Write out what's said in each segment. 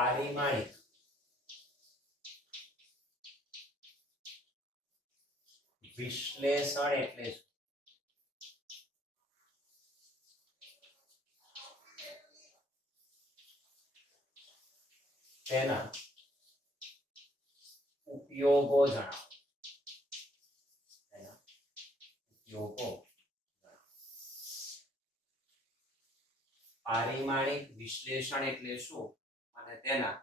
પારિમાણિક વિશ્લેષણ એટલે શું? તેના ઉપયોગો જણાવો. તેના ઉપયોગો પારિમાણિક વિશ્લેષણ એટલે શું અને તેના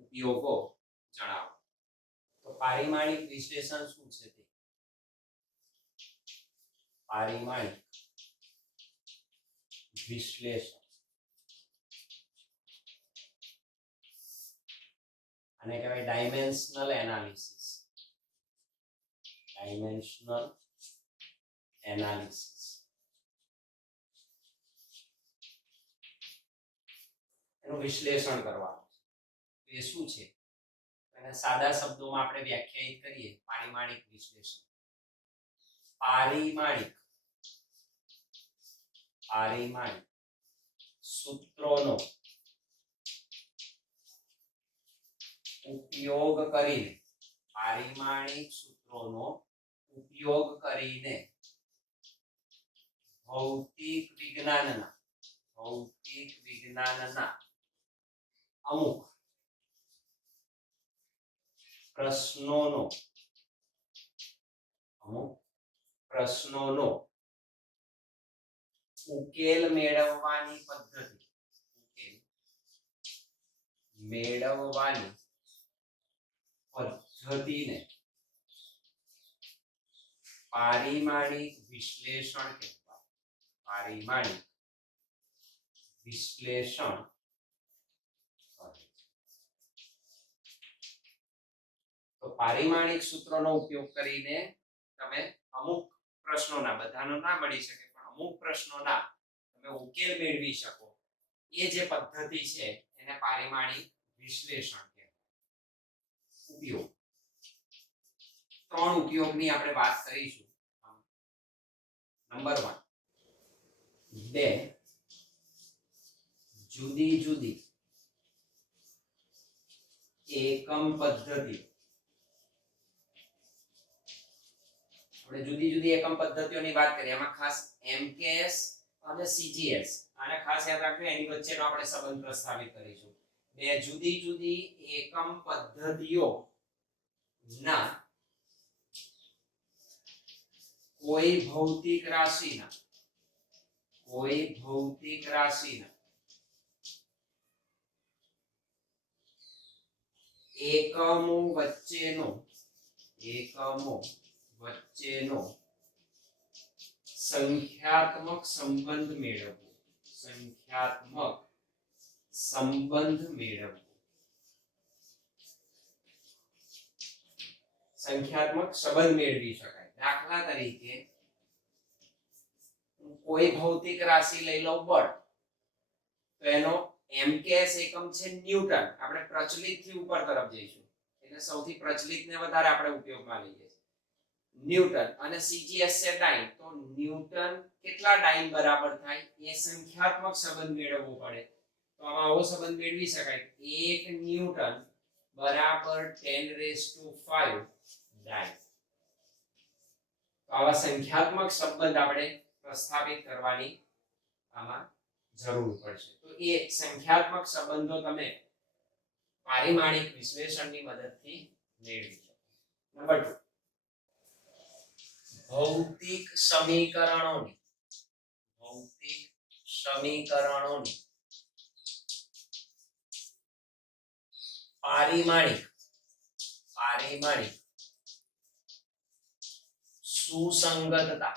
ઉપયોગો જણાવો. તો પારિમાણિક વિશ્લેષણ શું છે? તે પારિમાણિક વિશ્લેષણ આને કહેવાય ડાયમેન્શનલ એનાલિસિસ. ડાયમેન્શનલ એનાલિસિસ એનું વિશ્લેષણ કરવાનું. એ શું છે? એને સાદા શબ્દોમાં આપણે વ્યાખ્યાયિત કરીએ. પારિમાણિક વિશ્લેષણ પારિમાણિક સૂત્રોનો ઉપયોગ કરીને પારિમાણિક સૂત્રોનો ઉપયોગ કરીને ભૌતિક વિજ્ઞાનના અમુક પ્રશ્નોનો ઉકેલ મેળવવાની પદ્ધતિને પારિમાણિક વિશ્લેષણ કહેવાય. પારિમાણિક વિશ્લેષણ તો પારિમાણિક સૂત્રોનો ઉપયોગ કરીને તમે અમુક પ્રશ્નોના, બધાનો ના મળી શકે પણ અમુક પ્રશ્નોના તમે ઉકેલ મેળવી શકો. એ જે પદ્ધતિ છે એને પારિમાણિક વિશ્લેષણ કહેવાય. ઉપયોગ, ત્રણ ઉપયોગની આપણે વાત કરીશું. નંબર 1, બે જુદી જુદી એકમ પદ્ધતિ. આપણે જુદી જુદી એકમ પદ્ધતિઓની વાત કરીએ. એમાં ખાસ MKS અને CGS આને ખાસ યાદ રાખજો. એની વચ્ચેનો આપણે સંબંધ પ્રસ્થાપિત કરીશું. બે જુદી જુદી એકમ પદ્ધતિઓ ના કોઈ ભૌતિક રાશિના એકમો વચ્ચેનો સંખ્યાત્મક સંબંધ મેળવવો. સંખ્યાત્મક સંબંધ મેળવી શકાય. દાખલા તરીકે કોઈ ભૌતિક રાશિ લઈ લો બળ, તો એનો MKS એકમ છે ન્યૂટન. આપણે પ્રચલિત થી ઉપર તરફ જઈશું એટલે સૌથી પ્રચલિત ને વધારે આપણે ઉપયોગમાં લઈએ છીએ ન્યૂટન. અને CGS છે ડાઇન. તો ન્યૂટન કેટલા ડાઇન બરાબર થાય એ સંખ્યાત્મક સંબંધ મેળવવો પડે. તો આમાં આવો સંબંધ મેળવી શકાય. 1 ન્યૂટન બરાબર 10⁵ ડાઇન. તો આવા સંખ્યાત્મક સંબંધ આપણે પ્રસ્થાપિત કરવાની આમાં જરૂર પડશે. તો એ સંખ્યાત્મક સંબંધો તમે પારિમાણિક વિશ્લેષણની મદદથી મેળવી શકો. નંબર 2, ભૌતિક સમીકરણોની પારિમાણિક સુસંગતતા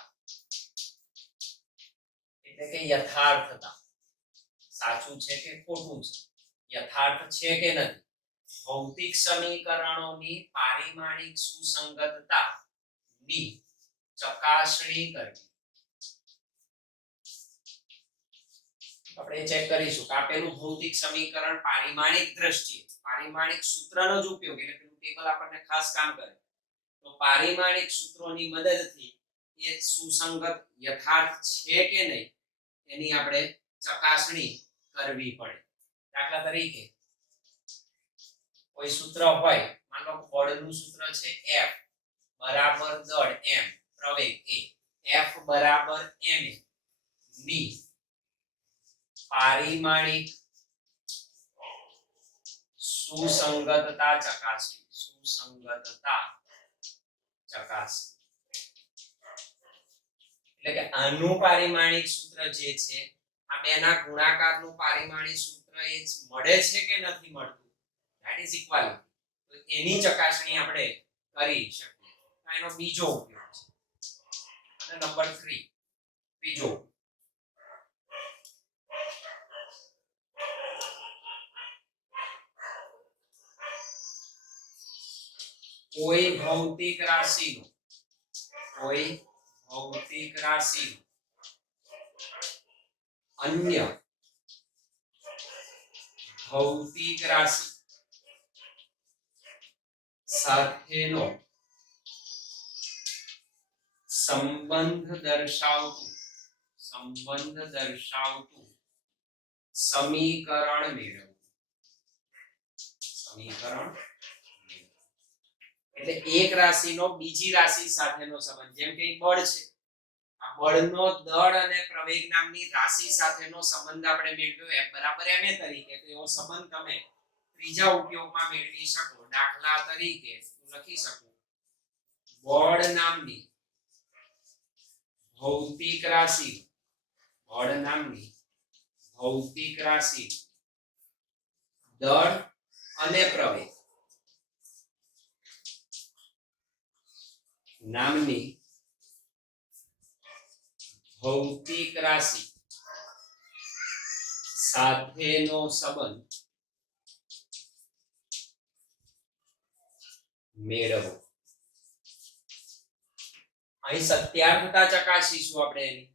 એટલે કે યથાર્થતા. સાચું છે કે ખોટું છે, યથાર્થ છે કે નથી. ભૌતિક સમીકરણોની પારિમાણિક સુસંગતતાની ચકાસણી કરવી. આપણે ચેક કરીશું કે આપેલું ભૌતિક સમીકરણ પારિમાણિક દ્રષ્ટિએ, પારિમાણિક સૂત્રનો જ ઉપયોગ એટલે કે ટેબલ આપણને ખાસ કામ કરે. તો પારિમાણિક સૂત્રોની મદદથી એ સુસંગત યથાર્થ છે કે નહીં એની આપણે ચકાસણી કરવી પડે. દાખલા તરીકે કોઈ સૂત્ર હોય, માન લો બળનું સૂત્ર છે F બરાબર દળ m પ્રવેગ a, F બરાબર ma ની પારિમાણિક સુસંગતતા ચકાસવી. એટલે કે આનું પારિમાણિક સૂત્ર જે છે આ બેના ગુણાકારનું પારિમાણિક સૂત્ર એ મળે છે કે નથી મળતું, ધેટ ઇઝ ઇક્વાલિટી. તો એની ચકાસણી આપણે કરી શકીએ. એનો બીજો ઉપયોગ છે. અને નંબર 3 બીજો, કોઈ ભૌતિક રાશિનું અન્ય ભૌતિક રાશિ સાથેનો સંબંધ દર્શાવતું સમીકરણ મેળવવું. એટલે એક રાશિનો બીજી રાશિ સાથેનો સંબંધ, જેમ કે બળ છે, આ બળનો દળ અને પ્રવેગ નામની રાશિ સાથેનો સંબંધ આપણે મેળવ્યો F બરાબર ma તરીકે. તો એવો સંબંધ તમે ત્રીજા ઉપયોગમાં મેળવી શકો. દાખલા તરીકે હું લખી શકું બળ નામની ભૌતિક રાશિ દળ અને પ્રવેગ નામની ભૌતિક રાશિ સાથેનો સંબંધ મેળવો. અહીં સત્યાર્થતા ચકાસીશું આપણે એની.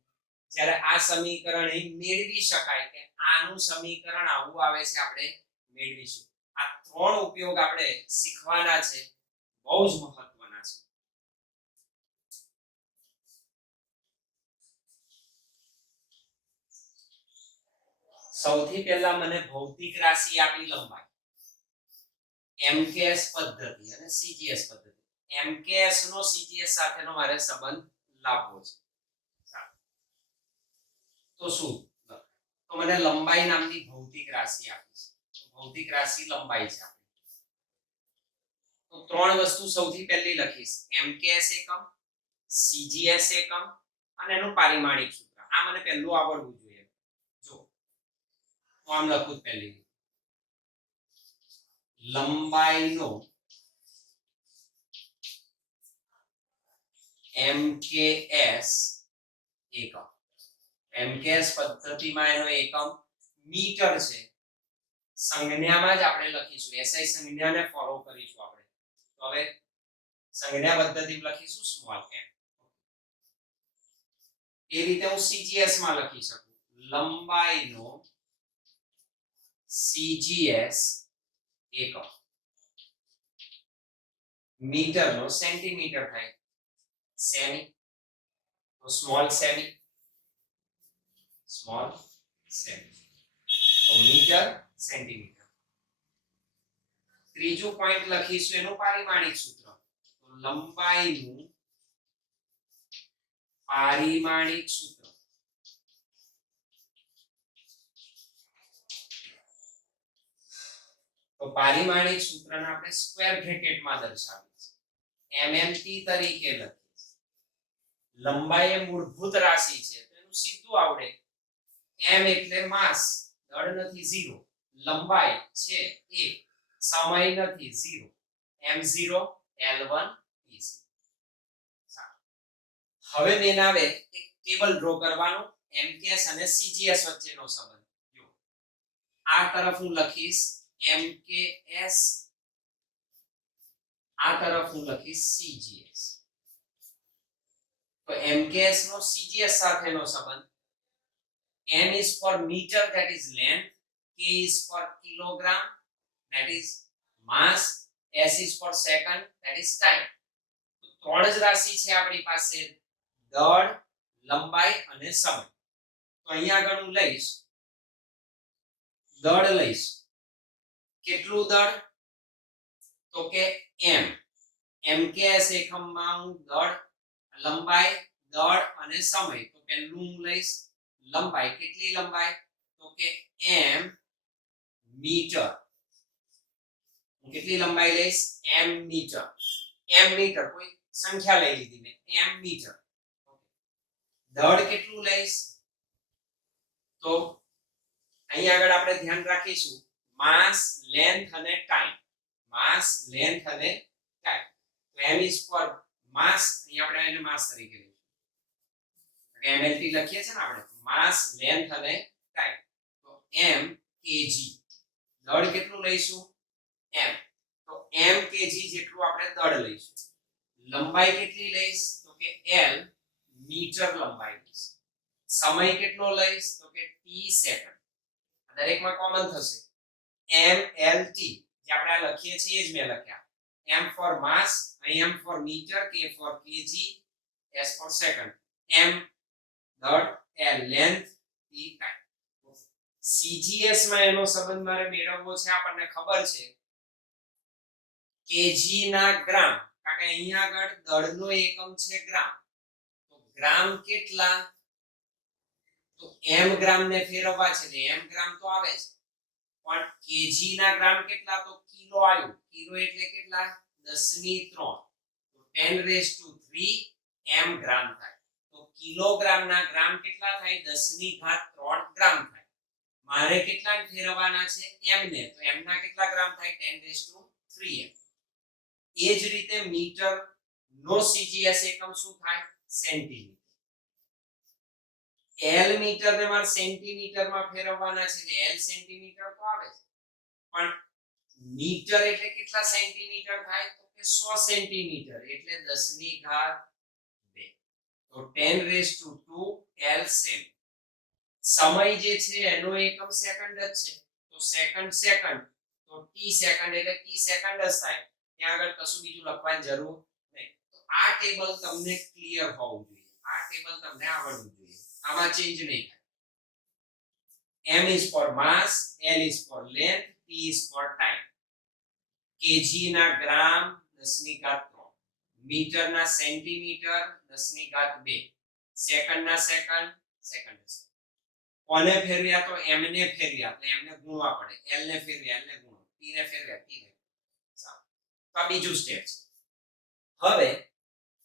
જ્યારે આ સમીકરણ અહીં મેળવી શકાય કે આનું સમીકરણ આવું આવે છે, આપણે મેળવીશું. આ ત્રણ ઉપયોગ આપણે શીખવાના છે, બહુ જ મહત્વના છે. સૌથી પહેલા મને ભૌતિક રાશિ આપી લંબાઈ, MKS પદ્ધતિ અને CGS પદ્ધતિ. MKS નો CGS સાથેનો મારે સંબંધ લાવવો છે. તો શું? તો મને લંબાઈ નામની ભૌતિક રાશિ આપી છે. ભૌતિક રાશિ લંબાઈ છે આપણી. તો ત્રણ વસ્તુ સૌથી પહેલી લખીશ, MKS એકમ, CGS એકમ અને એનું પારિમાણિક સૂત્ર. આ મને પહેલું આવડવું જોઈએ. જો હું આમ લખું પહેલી, લંબાઈનો MKS એકમ. MKS પદ્ધતિમાં એનો એકમ મીટર છે. સંજ્ઞામાં જ આપણે લખીશું, SI સંજ્ઞાને ફોલો કરીશું આપણે. તો હવે સંજ્ઞા પદ્ધતિમાં લખીશું સ્મોલ m. એ રીતે હું CGS માં લખી શકું, લંબાઈનો CGS એકમ. મીટરનો સેન્ટીમીટર થાય, સેમી. તો સ્મોલ સેમી. તો મીટર સેન્ટીમીટર. ત્રીજું પોઈન્ટ લખીશું એનું પારિમાણિક સૂત્ર. તો લંબાઈનું પારિમાણિક સૂત્ર. તો પારિમાણિક સૂત્રને આપણે સ્ક્વેર બ્રેકેટમાં દર્શાવીએ છીએ, MMT તરીકે લખીએ છીએ. લંબાઈ એ મૂળભૂત રાશિ છે, તો એનું સીધું આવડે. m એટલે માસ, દળ નથી 0, લંબાઈ છે 1, સમય નથી 0, m0 l1 is. હવે બેન આવે એક ટેબલ ડ્રો કરવાનું, MKS અને CGS વચ્ચેનો સંબંધ. જો આ તરફ હું લખીશ MKS, આ તરફ હું લખીશ CGS. તો MKS નો CGS સાથેનો સંબંધ, m is for meter, that is length, k is for kilogram, that is mass, s is for second, that is time. તો ત્રણ જ રાશિ છે આપણી પાસે, દળ, લંબાઈ અને સમય. તો અહીંયા આગળ હું લઈશ દળ. લઈશ કેટલું દળ? તો કે m mks એકમમાં હું દળ લંબાઈ દળ અને સમય તો પહેલું હું લઈશ લંબાઈ કેટલી લંબાઈ તો કે m મીટર હું કેટલી લંબાઈ લઈશ m મીટર કોઈ સંખ્યા લઈ લીધી મેં m મીટર દળ કેટલું લઈશ તો અહીં આગળ આપણે ધ્યાન રાખીશું માસ લેન્થ અને ટાઈમ માસ લેન્થ અને ટાઈમ તો m ઇઝ ફોર માસ અહીં આપણે એને માસ તરીકે લઈશું mlt લખીએ છીએ ને આપણે માસ લેન્થ અને ટાઈમ તો m kg દળ કેટલું લઈશું m તો m kg જેટલું આપણે દળ લઈશું લંબાઈ કેટલી લઈશ તો કે l મીટર લંબાઈ લઈશ સમય કેટલો લઈશ તો કે t સેકન્ડ દરેકમાં કોમન થશે mlt જે આપણે આ લખીએ છીએ એ જ મેં લખ્યા m ફોર માસ અહીં m for metre k for kg s for second m દળ l length t time cgs માં એનો સંબંધ મારે મેળવવો છે આપણને ખબર છે kg ના ગ્રામ કારણ કે અહીંયા આગળ દળનો એકમ છે ગ્રામ તો ગ્રામ કેટલા તો m ગ્રામ ને ફેરવવા છે એટલે m ગ્રામ તો આવે છે પણ kg ના ગ્રામ કેટલા તો કિલો આવ્યું કિલો એટલે કેટલા 10 ની 3 તો 10 રેઝ ટુ 3 m ગ્રામ થાય તો કિલોગ્રામ ના ગ્રામ કેટલા થાય 10 ની ઘાત 3 ગ્રામ થાય મારે કેટલા ફેરવવાના છે m ને તો m ના કેટલા ગ્રામ થાય 10 રેઝ ટુ 3m એ જ રીતે મીટર નો cgs એકમ શું થાય સેન્ટીમીટર L મીટર ને મારે સેન્ટીમીટર માં ફેરવવાના છે એટલે L સેન્ટીમીટર તો આવે છે પણ મીટર એટલે કેટલા સેન્ટીમીટર થાય તો કે 100 સેન્ટીમીટર એટલે 10 ની ઘાત 2 તો 10 રેઝ ટુ 2 L સેમ સમય જે છે એનો એકમ સેકન્ડ જ છે તો સેકન્ડ તો t સેકન્ડ એટલે t સેકન્ડ જ થાય ત્યાં આગળ કશું બીજું લખવાની જરૂર નહીં તો આ ટેબલ તમને ક્લિયર હોવું જોઈએ આ ટેબલ તમને આવડવું જોઈએ આમાં ચેન્જ નહીં થાય m is for mass l is for length t is for time kg ના ગ્રામ 10 ની ઘાત 3 મીટર ના સેન્ટીમીટર 10 ની ઘાત 2 સેકન્ડ ના સેકન્ડ કોને ફેરવ્યા તો m ને ફેરવ્યા એટલે m ને ગુણવા પડે l ને ફેરવ્યા l ને ગુણો t ને ફેરવ્યા t ને સારું તો આ બીજું સ્ટેપ છે હવે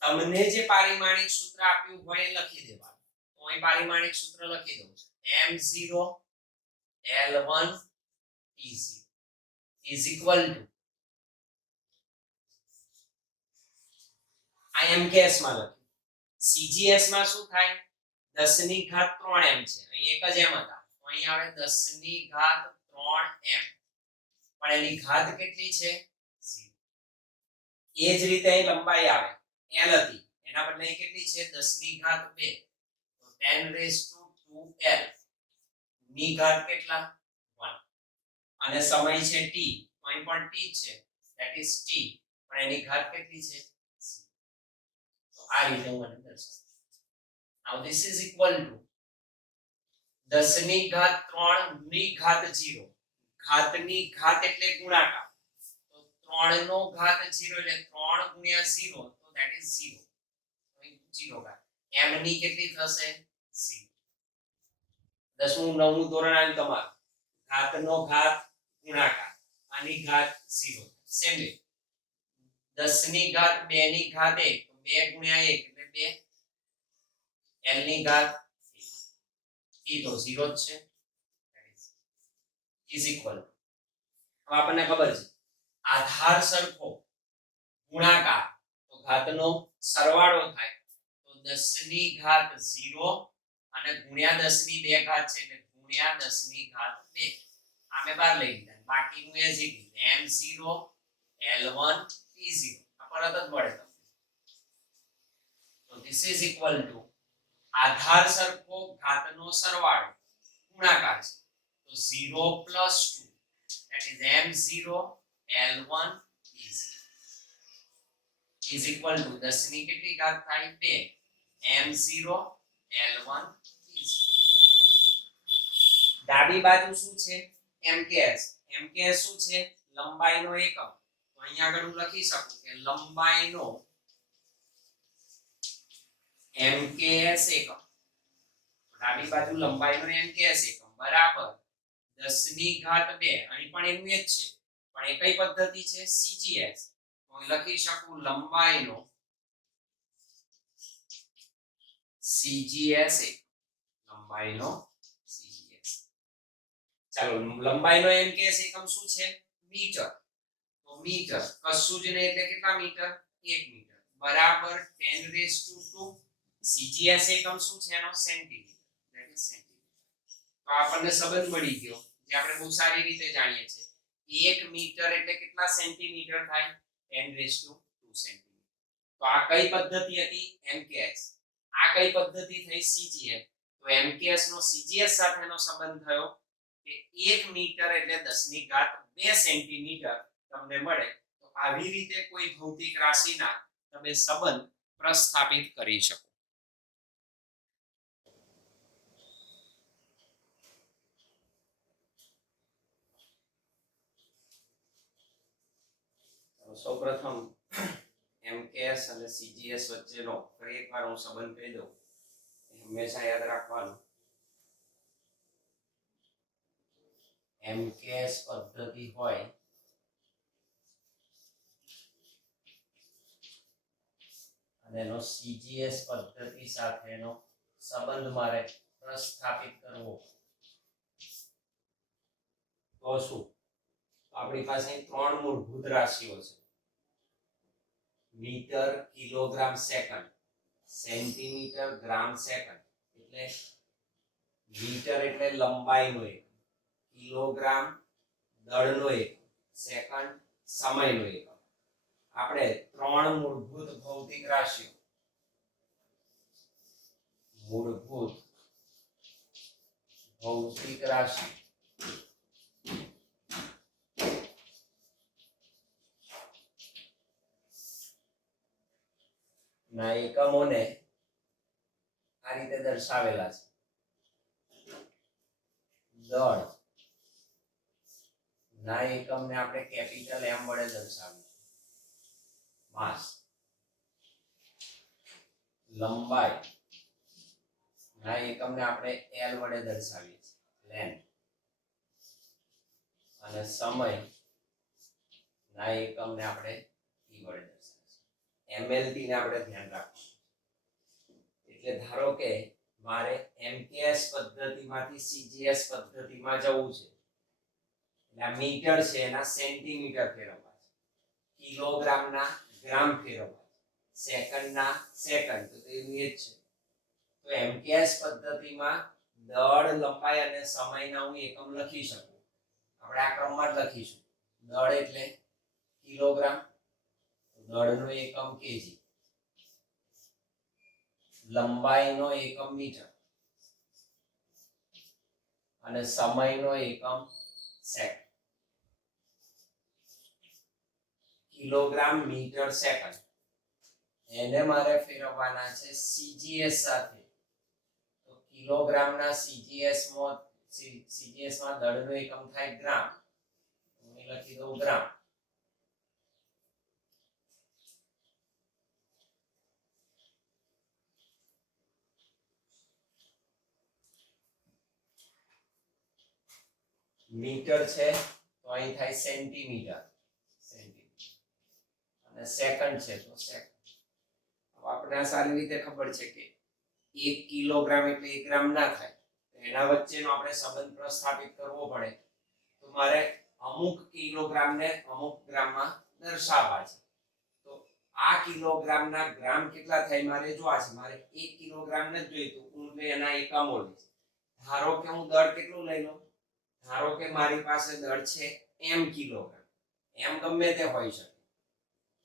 તમને જે પારિમાણિક સૂત્ર આપ્યું હોય એ લખી દેવાનું તો અહીં પારિમાણિક સૂત્ર લખી દઉં છું m0 l1 t0 is equal to imks માં લખ્યું cgs માં શું થાય 10 ની ઘાત 3m છે અહીં એક જ m હતા તો અહીં આવે 10 ની ઘાત 3m પણ એની ઘાત કેટલી છે 0 એ જ રીતે અહીં લંબાઈ આવે l હતી એના બદલે અહીં કેટલી છે 10 ની ઘાત 2 તો 10 રેઝ ટુ 2l ની ઘાત કેટલા 1 અને સમય છે t તો અહીં પણ t છે ધેટ ઇઝ t પણ એની ઘાત કેટલી છે 0 તો આ રીતે હું મને દર્શાવું now this is equal to 10 ની ઘાત 3 ની ઘાત 0 ઘાતની ઘાત એટલે ગુણાકાર તો 3 નો ઘાત 0 એટલે 3 ગુણ્યા 0 તો ધેટ ઇઝ 0 તો 0 ઘાત m ની કેટલી થશે 0 10મું 9મું ધોરણ આવ્યું તમારું ઘાતનો ઘાત ગુણાકાર આની ઘાત 0 સેમ વે 10 ની ઘાત 2 ની ઘાત 1 તો 2 ગુણ્યા 1 એટલે 2 l ની ઘાત t તો 0 જ છે is equal હવે આપણને ખબર છે આધાર સરખો ગુણાકાર તો ઘાતનો સરવાળો થાય તો 10 ની ઘાત 0 અને ગુણ્યા 10 ની 2 ઘાત છે એટલે ગુણ્યા 10 ની ઘાત 2 આ મેં બહાર લઈ લીધા બાકીનું as it is m0 l1 t0 આ પરત જ મળે તમને તો this is equal to આધાર સરખો ઘાતનો સરવાળો ગુણાકાર છે તો 0 plus 2 that is m0 l1 t0 is equal to 10 ની કેટલી ઘાત થાય 2 m0 l1 t0 ડાબી બાજુ શું છે mks શું છે લંબાઈનો એકમ તો અહીંયા આગળ હું લખી શકું કે લંબાઈનો MKS એકમ, ડાબી બાજુ લંબાઈનો MKS એકમ બરાબર 10 ની ઘાત 2, અહીં પણ એનું જ છે પણ એ કઈ પદ્ધતિ છે CGS. તો હું લખી શકું લંબાઈનો CGS એકમ, લંબાઈનો CGS. ચાલો લંબાઈનો MKS એકમ શું છે મીટર. તો મીટર કશું જ નહીં એટલે કેટલા મીટર 1 મીટર બરાબર 10⁻². CGS એકમ શું છે એનો સેન્ટીમીટર. That is centimetre. તો આપણને સંબંધ મળી ગયો જે આપણે બહુ સારી રીતે જાણીએ છીએ 1 મીટર એટલે કેટલા સેન્ટીમીટર થાય 10⁻² સેન્ટીમીટર. તો આ કઈ પદ્ધતિ હતી MKS, આ કઈ પદ્ધતિ થઈ CGS. તો MKS નો CGS સાથેનો સંબંધ થયો કે 1 મીટર એટલે 10⁻² સેન્ટીમીટર તમને મળે. તો આવી રીતે કોઈ ભૌતિક રાશિના તમે સંબંધ પ્રસ્થાપિત કરી શકો. સૌપ્રથમ MKS અને CGS વચ્ચેનો ફરી એકવાર હું સંબંધ કહી દઉં, હંમેશા યાદ રાખવાનું. MKS પદ્ધતિ હોય અને એનો CGS પદ્ધતિ સાથેનો સંબંધ મારે પ્રસ્થાપિત કરવો તો શું? આપણી પાસે 3 મૂળભૂત રાશિઓ છે મીટર, કિલોગ્રામ, સેકન્ડ, સેન્ટીમીટર, ગ્રામ, સેકન્ડ. એટલે મીટર એટલે લંબાઈનો એકમ, કિલોગ્રામ દળનો એકમ, સેકન્ડ સમયનો એકમ. આપણે 3 મૂળભૂત ભૌતિક રાશિઓ, મૂળભૂત ભૌતિક રાશિ ના એકમોને આ રીતે દર્શાવેલા છે. દળ ના એકમને આપણે કેપિટલ M વડે દર્શાવીએ. માસ, લંબાઈ ના એકમને આપણે L વડે દર્શાવીએ છીએ, લેન્થ. અને સમય ના એકમને આપણે E વડે દર્શાવીએ છીએ. MLT ને આપણે ધ્યાન રાખવું. એટલે ધારો કે મારે MKS પદ્ધતિમાંથી CGS પદ્ધતિમાં જવું છે. એટલે આ મીટર છે એના સેન્ટીમીટર ફેરવવા છે, કિલોગ્રામના ગ્રામ ફેરવવા છે, સેકન્ડના સેકન્ડ. તો એવું જ છે. તો MKS પદ્ધતિમાં દળ, લંબાઈ અને સમયના હું એકમ લખી શકું. આપણે આ ક્રમમાં જ લખીશું. દળ એટલે કિલોગ્રામ, દળનો એકમ કેજી, લંબાઈનો એકમ મીટર અને સમયનો એકમ સેકન્ડ. કિલોગ્રામ, મીટર, સેકન્ડ એને મારે ફેરવવાના છે CGS સાથે. તો કિલોગ્રામના CGS માં દળનો એકમ થાય ગ્રામ. હું લખી દઉં ગ્રામ. મીટર છે તો અહીં થાય સેન્ટીમીટર, અને સેકન્ડ છે તો સેકન્ડ. આપણે સારી રીતે ખબર છે કે 1 કિલોગ્રામ એટલે 1 ગ્રામ ના થાય. એના વચ્ચેનો આપણે સંબંધ પ્રસ્થાપિત કરવો પડે તો મારે અમુક કિલોગ્રામને અમુક ગ્રામમાં દર્શાવવા છે. તો આ કિલોગ્રામના ગ્રામ કેટલા થાય મારે જોવા છે. મારે 1 કિલોગ્રામ નથી જોઈતું, હું એના એકમો લઈશ. ધારો કે હું દળ કેટલું લઈ લઉં. ધારો કે મારી પાસે દળ છે m કિલોગ્રામ. m ગમે તે હોઈ શકે,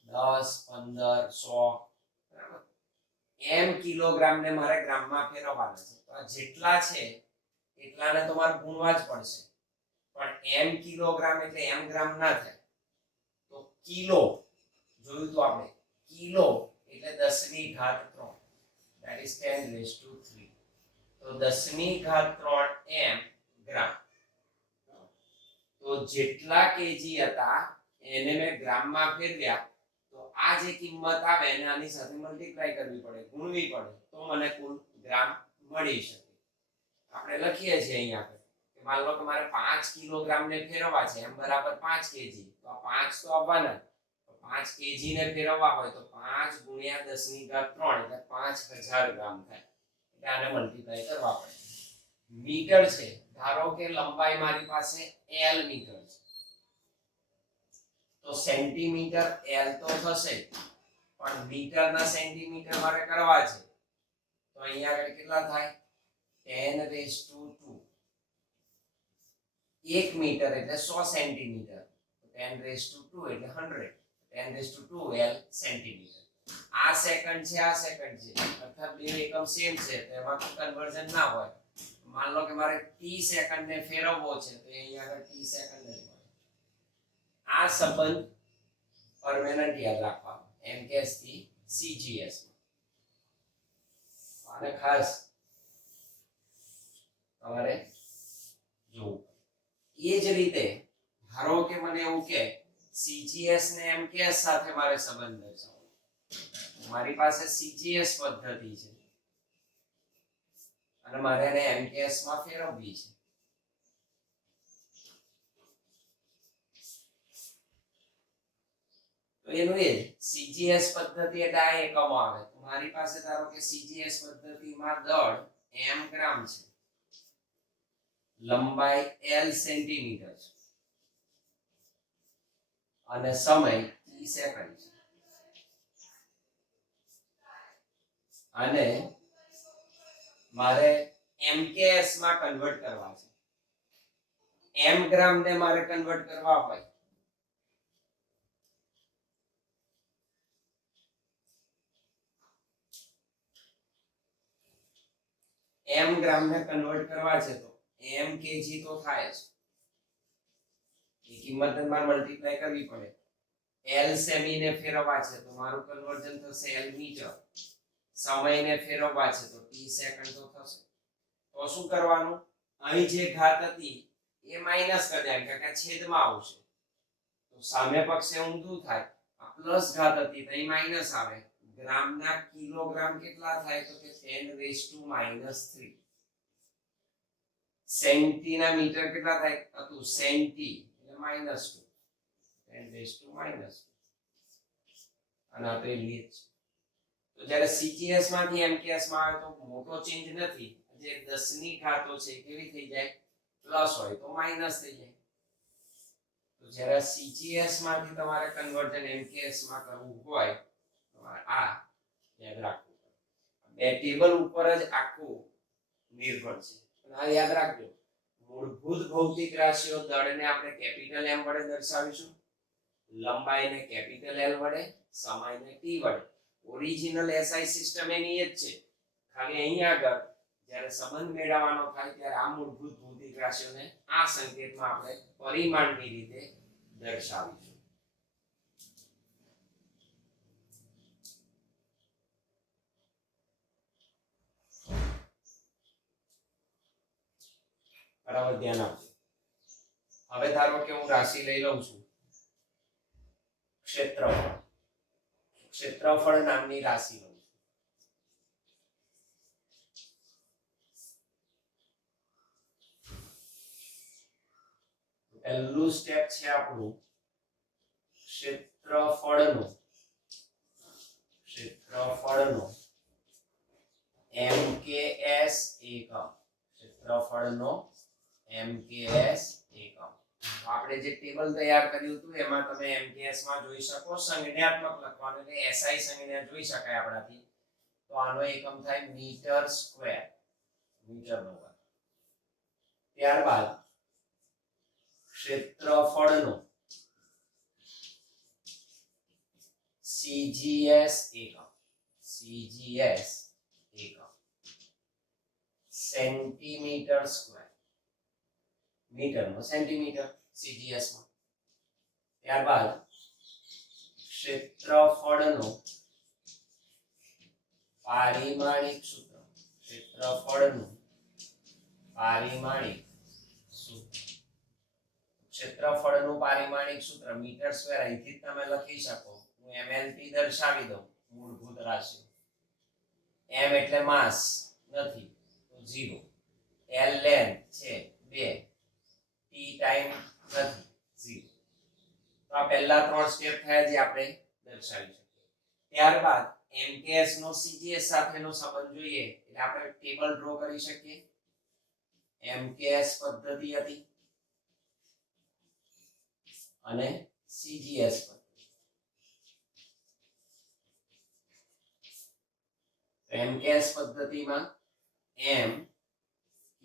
10, 15, 100, બરાબર. m કિલોગ્રામ ને મારે ગ્રામમાં ફેરવવાના છે. તો આ જેટલા છે એટલાને તો મારે ગુણવા જ પડશે. પણ m કિલોગ્રામ એટલે m ગ્રામ ના થાય. તો કિલો જોયું તો આપણે, કિલો એટલે 10⁻³ that is 10⁻³ તો 10⁻³ m ગ્રામ. તો જેટલા કેજી હતા એને મેં ગ્રામમાં ફેરવ્યા તો આ જે કિંમત આવે એને આની સાથે મલ્ટીપ્લાય કરવી પડે, ગુણવી પડે, તો મને કુલ ગ્રામ મળી શકે. આપણે લખીએ છીએ અહીંયા કે માન લો કે મારે 5 કિલોગ્રામ ને ફેરવવા છે, m બરાબર 5 કેજી, તો આ 5 તો આવવાના, તો 5 કેજી ને ફેરવવા હોય તો 5 ગુણ્યા 10 ની ઘાત 3 એટલે 5000 ગ્રામ થાય. એટલે આને મલ્ટીપ્લાય કરવા પડે. મીટર છે, ધારો કે લંબાઈ મારી પાસે l મીટર છે, તો સેન્ટીમીટર l તો થશે, પણ મીટર ના સેન્ટીમીટર મારે કરવા છે, તો અહીંયા આગળ કેટલા થાય? 10⁻². 1 મીટર એટલે 100 સેન્ટીમીટર, 10⁻² એટલે 100, 10⁻² l સેન્ટીમીટર. આ સેકન્ડ છે, આ સેકન્ડ છે, અર્થાત બે એકમ સેમ છે, તો એમાં કન્વર્ઝન ના હોય. માન લો કે મારે t સેકન્ડ ને ફેરવવો છે, તો અહીંયા આગળ t સેકન્ડ જ મળે. આ સંબંધ પરમેનન્ટ યાદ રાખવાનો, mks થી cgs માં. આને ખાસ તમારે જોવું. એ જ રીતે ધારો કે મને એવું કે cgs ને mks સાથે મારે સંબંધ દર્શાવવો. મારી પાસે cgs પદ્ધતિ છે અને મારે એને mks માં ફેરવવી છે. તો એનું એ cgs પદ્ધતિ એટલે આ એકમો આવે. તો મારી પાસે ધારો કે cgs પદ્ધતિમાં દળ m ગ્રામ છે, લંબાઈ l સેન્ટીમીટર છે અને સમય t સેકન્ડ છે. અને મારે mks માં કન્વર્ટ કરવા છે. m ગ્રામ ને મારે કન્વર્ટ કરવા હોય m ગ્રામ ને કન્વર્ટ કરવા છે, તો m કેજી તો થાય જ. એ કિંમત મારે મલ્ટીપ્લાય કરવી પડે. l સેમી ને ફેરવવા છે, તો મારું કન્વર્ઝન થશે l મીટર. સમય ને ફેરવવા છે, તો t સેકન્ડ તો થશે. તો શું કરવાનું? અહીં જે ઘાત હતી એ માઈનસ કરી દેવાની, કારણ કે છેદમાં આવશે, તો સામે પક્ષે ઊંધું થાય. આ પ્લસ ઘાત હતી તો અહીં માઈનસ આવે. ગ્રામના કિલોગ્રામ કેટલા થાય? તો કે 10⁻³ સેન્ટી ના મીટર કેટલા થાય? હતું સેન્ટી એટલે -2, 10⁻². અને આ તો એ લીધ છે. તો જ્યારે cgs માંથી mks માં આવે તો મોટો ચેન્જ નથી. જે 10 ની ઘાતો છે કેવી થઈ જાય? પ્લસ હોય તો માઈનસ થઈ જાય. તો જ્યારે cgs માંથી તમારે કન્વર્ઝન mks માં કરવું હોય તો આ યાદ રાખવું. બે ટેબલ ઉપર જ આખું નિર્ભર છે. આ યાદ રાખજો. મૂળભૂત ભૌતિક રાશિઓ દળને આપણે કેપિટલ M વડે દર્શાવીશું, લંબાઈને કેપિટલ L વડે, સમયને t વડે. ઓરિજિનલ SI સિસ્ટમ એની જ છે, ખાલી અહીંયા આગળ જ્યારે સંબંધ મેળવવાનો થાય ત્યારે આ મૂળભૂત ભૌતિક રાશિઓને આ સંકેતમાં આપણે પરિમાણની રીતે દર્શાવીશું. બરાબર, ધ્યાન આપજો. હવે ધારો કે હું રાશિ લઈ લઉં છું ક્ષેત્રફળ. ક્ષેત્રફળ નામની રાશિ લઉં છું. પહેલું સ્ટેપ છે આપણું ક્ષેત્રફળનું MKS એકમ. ક્ષેત્રફળનો MKS એકમ. આપણે જે ટેબલ તૈયાર કર્યું હતું એમાં તમે MKS માં જોઈ શકો. સંજ્ઞાત્મક લખવાનું એટલે SI સંજ્ઞા જોઈ શકાય આપણાથી. તો આનો એકમ થાય મીટર સ્ક્વેર, મીટરનો વર્ગ. ત્યારબાદ ક્ષેત્રફળનો CGS એકમ. CGS એકમ સેન્ટીમીટર સ્ક્વેર. મીટરનો સેન્ટીમીટર CGS માં. ત્યારબાદ ક્ષેત્રફળનો પારિમાણિક સૂત્ર. ક્ષેત્રફળનું પારિમાણિક સૂત્ર. ક્ષેત્રફળનું પારિમાણિક સૂત્ર મીટર સ્ક્વેર અહીંથી તમે લખી શકો હું mlp દર્શાવી દઉં મૂળભૂત રાશિ m એટલે માસ નથી તો 0 l લેન્થ છે 2 t ટાઈમ નથી 0 તો આ પહેલા ત્રણ સ્ટેપ થયા જે આપણે દર્શાવી શકીએ ત્યારબાદ mks નો cgs સાથેનો સંબંધ જોઈએ એટલે આપણે ટેબલ ડ્રો કરી શકીએ mks પદ્ધતિ હતી અને cgs પદ્ધતિ mks પદ્ધતિમાં m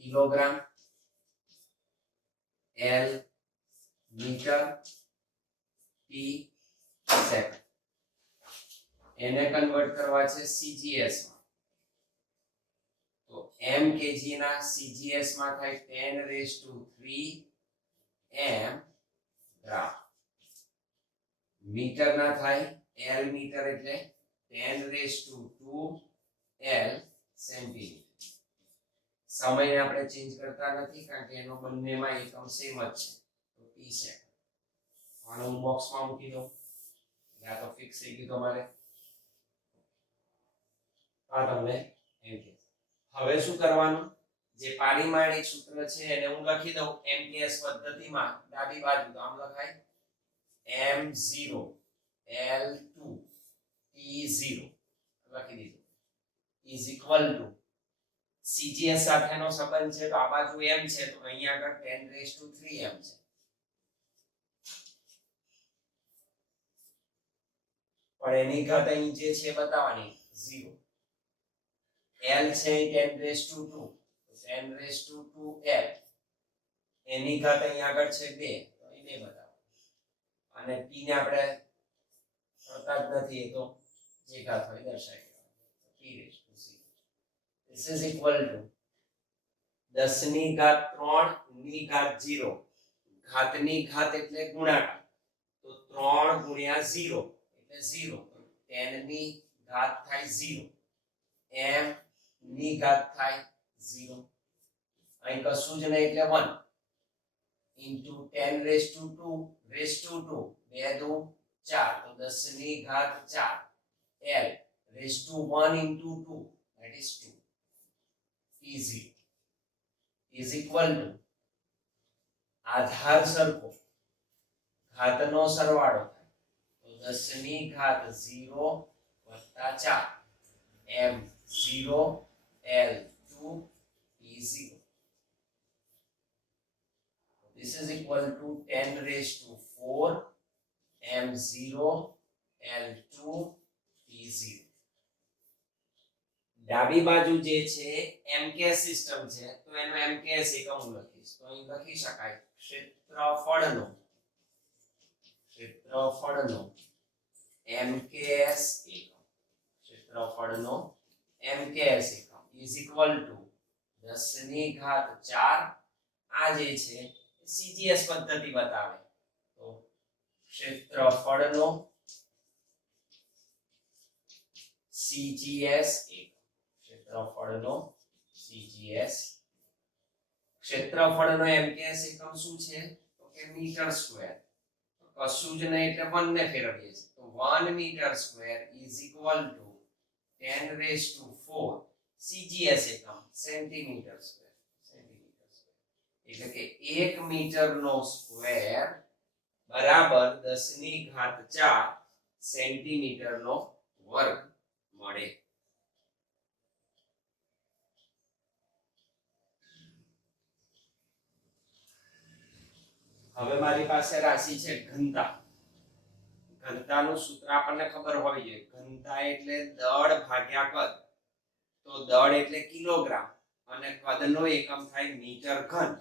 kilogram l metre t second એને કન્વર્ટ કરવા છે cgs માં તો m kg ના cgs માં થાય 10⁻³ m ગ્રામ મીટર ના થાય l મીટર એટલે 10⁻² l સેન્ટીમીટર સમયને આપણે ચેન્જ કરતા નથી કારણ કે એનો બંનેમાં એકમ સેમ જ છે તો t સેકન્ડ આનો હું બોક્સમાં મૂકી દઉં આ તો ફિક્સ થઈ ગયું તમારે આ તમને એમ કે હવે શું કરવાનું જે પારિમાણિક સૂત્ર છે એને હું લખી દઉં mks પદ્ધતિમાં ડાબી બાજુ તો આમ લખાય m0 l2 t0 લખી દીધું ઇઝ ઇક્વલ ટુ cgs સાથેનો સંબંધ છે તો આ બાજુ m છે તો અહીંયા આગળ 10⁻³ m છે પણ એની ઘાત અહીં જે છે બતાવવાની 0 l છે 10⁻² તો 10⁻² l એની ઘાત અહીં આગળ છે 2 તો અહીં 2 બતાવો અને t ને આપણે કરતા જ નથી એ તો જે ઘાત હોય દર્શાવી દેવાનું t⁻². This is equal to 10 ની ઘાત 3 ની ઘાત 0 ઘાતની ઘાત એટલે ગુણાકાર તો 3 ગુણ્યા 0 એટલે 0 10 ની ઘાત થાય 0 m ની ઘાત થાય 0 અહીં કશું જ નહીં એટલે 1 into 10⁻² 2 2 4 તો 10 ની ઘાત 4 l ⁻1 into 2 that is 2 easy is equal to આધાર સરખો ઘાતનો સરવાળો થાય તો 10 ની ઘાત 0 4 m 0 l 2 t0 this is equal to 10⁻⁴ m0 l2 t0 ડાબી બાજુ જે છે mks સિસ્ટમ છે તો એનો mks એકમ હું લખીશ તો અહીં લખી શકાય ક્ષેત્રફળનો mks એકમ ક્ષેત્રફળનો mks એકમ is equal to 10 ની ઘાત 4 આ જે છે cgs પદ્ધતિ બતાવે તો ક્ષેત્રફળનો cgs એકમ ક્ષેત્રફળનો cgs ક્ષેત્રફળનો mks એકમ શું છે તો કે મીટર સ્ક્વેર કશું જ નહીં એટલે 1 ને ફેરવીએ છીએ તો 1 metre square is equal to 10⁻⁴ cgs એકમ સેન્ટીમીટર સ્ક્વેર એટલે કે 1 મીટરનો સ્ક્વેર બરાબર 10 ની ઘાત 4 સેન્ટીમીટરનો વર્ગ મળે હવે મારી પાસે રાશિ છે ઘનતા ઘનતાનું સૂત્ર આપણને ખબર હોવી જોઈએ ઘનતા એટલે દળ ભાગ્યા કદ તો દળ એટલે કિલોગ્રામ અને કદનો એકમ થાય મીટર ઘન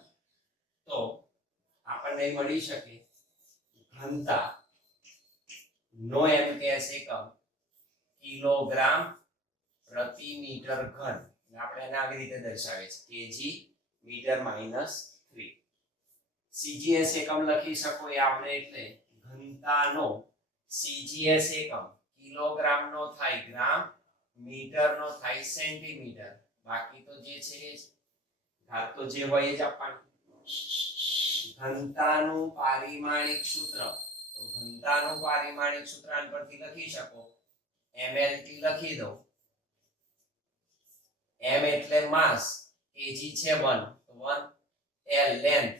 તો આપણને મળી શકે ઘનતા નો mks એકમ કિલોગ્રામ પ્રતિ મીટર ઘન આપણે એને આવી રીતે દર્શાવીએ છીએ kg મીટર -3 cgs એકમ લખી શકો એ આપણે એટલે ઘનતાનો cgs એકમ કિલોગ્રામનો થાય ગ્રામ મીટરનો થાય સેન્ટીમીટર બાકી તો જે છે ઘાત તો જે હોય એ જ આપવાની ઘનતાનું પારિમાણિક સૂત્ર, તો ઘનતાનું પારિમાણિક સૂત્ર આના પરથી લખી શકો mLT લખી દો. m એટલે માસ, kg છે 1 તો 1, l લેન્થ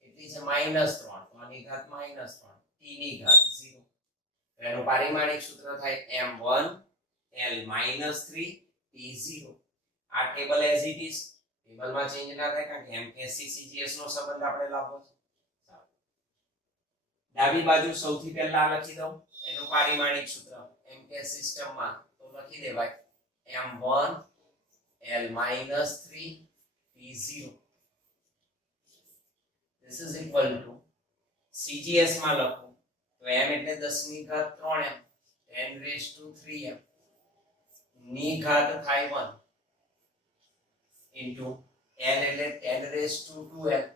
કેટલી છે -3 તો આની ઘાત -3, t ની ઘાત 0. એનું પારિમાણિક સૂત્ર થાય m1 l -3 t0. આ ટેબલ એઝ ઇટ ઇઝ, ટેબલમાં ચેન્જ ના થાય કારણ કે mkc cgs નો સંબંધ આપણે લાવવો છે. ડાબી બાજુ સૌથી પહેલા લખી દઉં એનું પારિમાણિક સૂત્ર mk સિસ્ટમમાં તો લખી દેવાય m1 l -3 t0. this is equal to cgs માં લખો તો m એટલે 10 ની ઘાત 3m 10 raised to 3m ની ઘાત થાય 1 into l એટલે 10 raised to 2l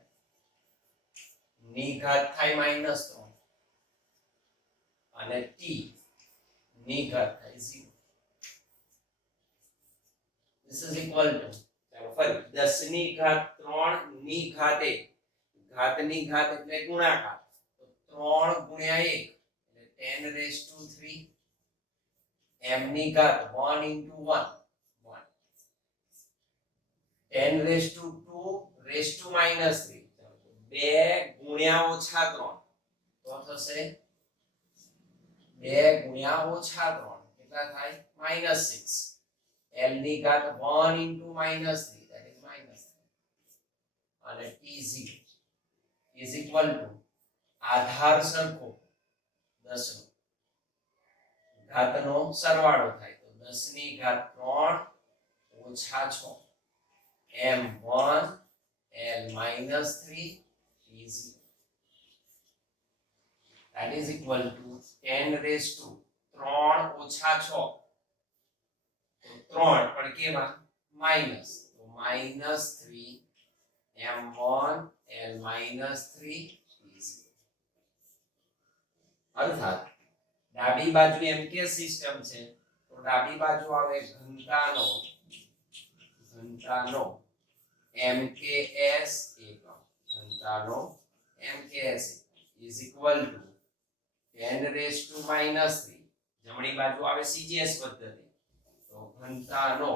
ની ઘાત થાય -3 અને t ની ઘાત થાય 0. this is equal to ચાલો ફરી 10 ની ઘાત 3 ની ઘાત 1 ઘાતની ઘાત એટલે ગુણાકાર તો 3 ગુણ્યા 1 એટલે 10 raised to 3 m ની ઘાત 1 into 1 1 10 raised to 2 raised to -3 2 ગુણ્યા ઓછા 3 તો થશે 2 ગુણ્યા ઓછા 3 કેટલા થાય -6 l ની ઘાત 1 into -3 that is -3 અને t0 is equal to આધાર સરખો 10 નો ઘાતનો સરવાળો થાય તો 10 ની ઘાત 3 ઓછા 6 m1 l -3 t0 that is equal to 10 raised to 3 ઓછા 6 તો 3 પણ કેવા માઈનસ તો -3 m1 l -3 t0. અર્થાત ડાબી બાજુ mk સિસ્ટમ છે તો ડાબી બાજુ આવે ઘનતાનો mks એકમ ઘનતાનો mks is equal to 10 raised to -3 જમણી બાજુ આવે cgs પદ્ધતિ તો ઘનતાનો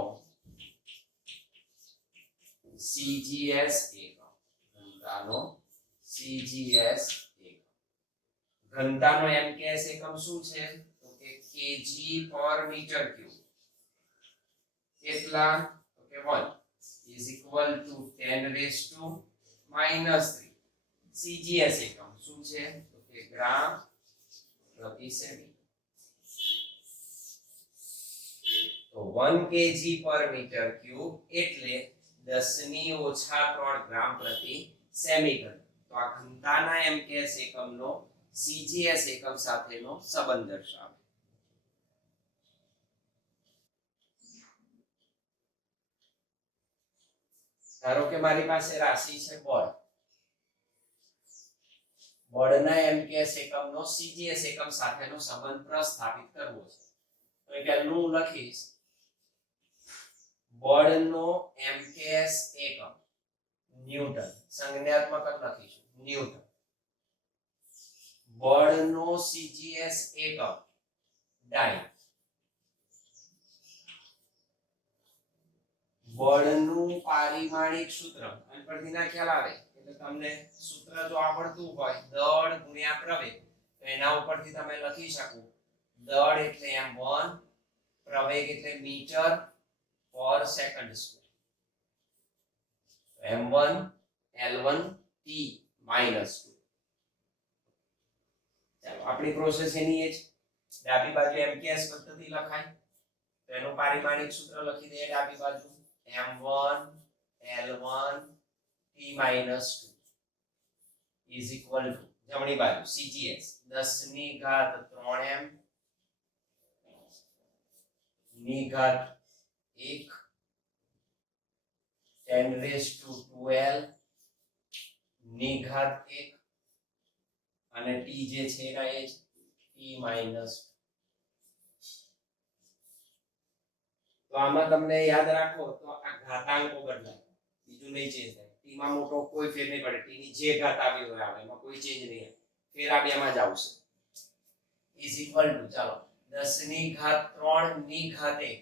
cgs એકમ ઘનતાનો cgs એકમ ઘનતાનો mks એકમ શું છે તો કે kg પર મીટર ક્યુબ કેટલા તો કે 1 is equal to 10 raised to -3 cgs એકમ શું છે તો કે ગ્રામ પ્રતિ સેમી તો 1 kg પર મીટર ક્યુબ એટલે 10 ની ઓછા 3 ગ્રામ પ્રતિ સેમી ઘન. તો આ ઘનતાના mks એકમનો cgs એકમ સાથેનો સંબંધ દર્શાવે. ધારો કે મારી પાસે રાશિ છે બળ, બળના mks એકમનો cgs એકમ સાથેનો સંબંધ પ્રસ્થાપિત કરવો છે. તો પહેલું હું લખીશ બળનો mks એકમ ન્યૂટન, સંજ્ઞાત્મક લખીશું ન્યૂટન. બળનો cgs એકમ ડાઇન. બળનું પારિમાણિક સૂત્ર આના પરથી ના ખ્યાલ આવે એટલે તમને સૂત્ર જો આવડતું હોય દળ ગુણ્યા પ્રવેગ તો એના ઉપરથી તમે લખી શકો દળ એટલે m1 પ્રવેગ એટલે metre per second square m1 l1 t -2. ચાલો આપણી પ્રોસેસ એની એ જ ડાબી બાજુ mks પદ્ધતિ લખાય તો એનું પારિમાણિક સૂત્ર લખી દઈએ ડાબી બાજુ m1 l1 t -2 is equal to જમણી બાજુ cgs 10 ની ઘાત 3m ની ઘાત 1 10 raised to 2l ની ઘાત 1 અને t જે છે એના એ જ t -2. તો આમાં તમને યાદ રાખો તો આ ઘાતાંકો બદલાય બીજું નહીં ચેન્જ થાય. t ટી માં મોટો કોઈ ફેર નહીં પડે, ટી ની જે ઘાત આવી હોય આવે એમાં કોઈ ચેન્જ નહીં, ફેર આ બેમાં જ આવશે ઇઝ ઇક્વલ ટુ ચાલો 10 ની ઘાત 3 ની ઘાત 1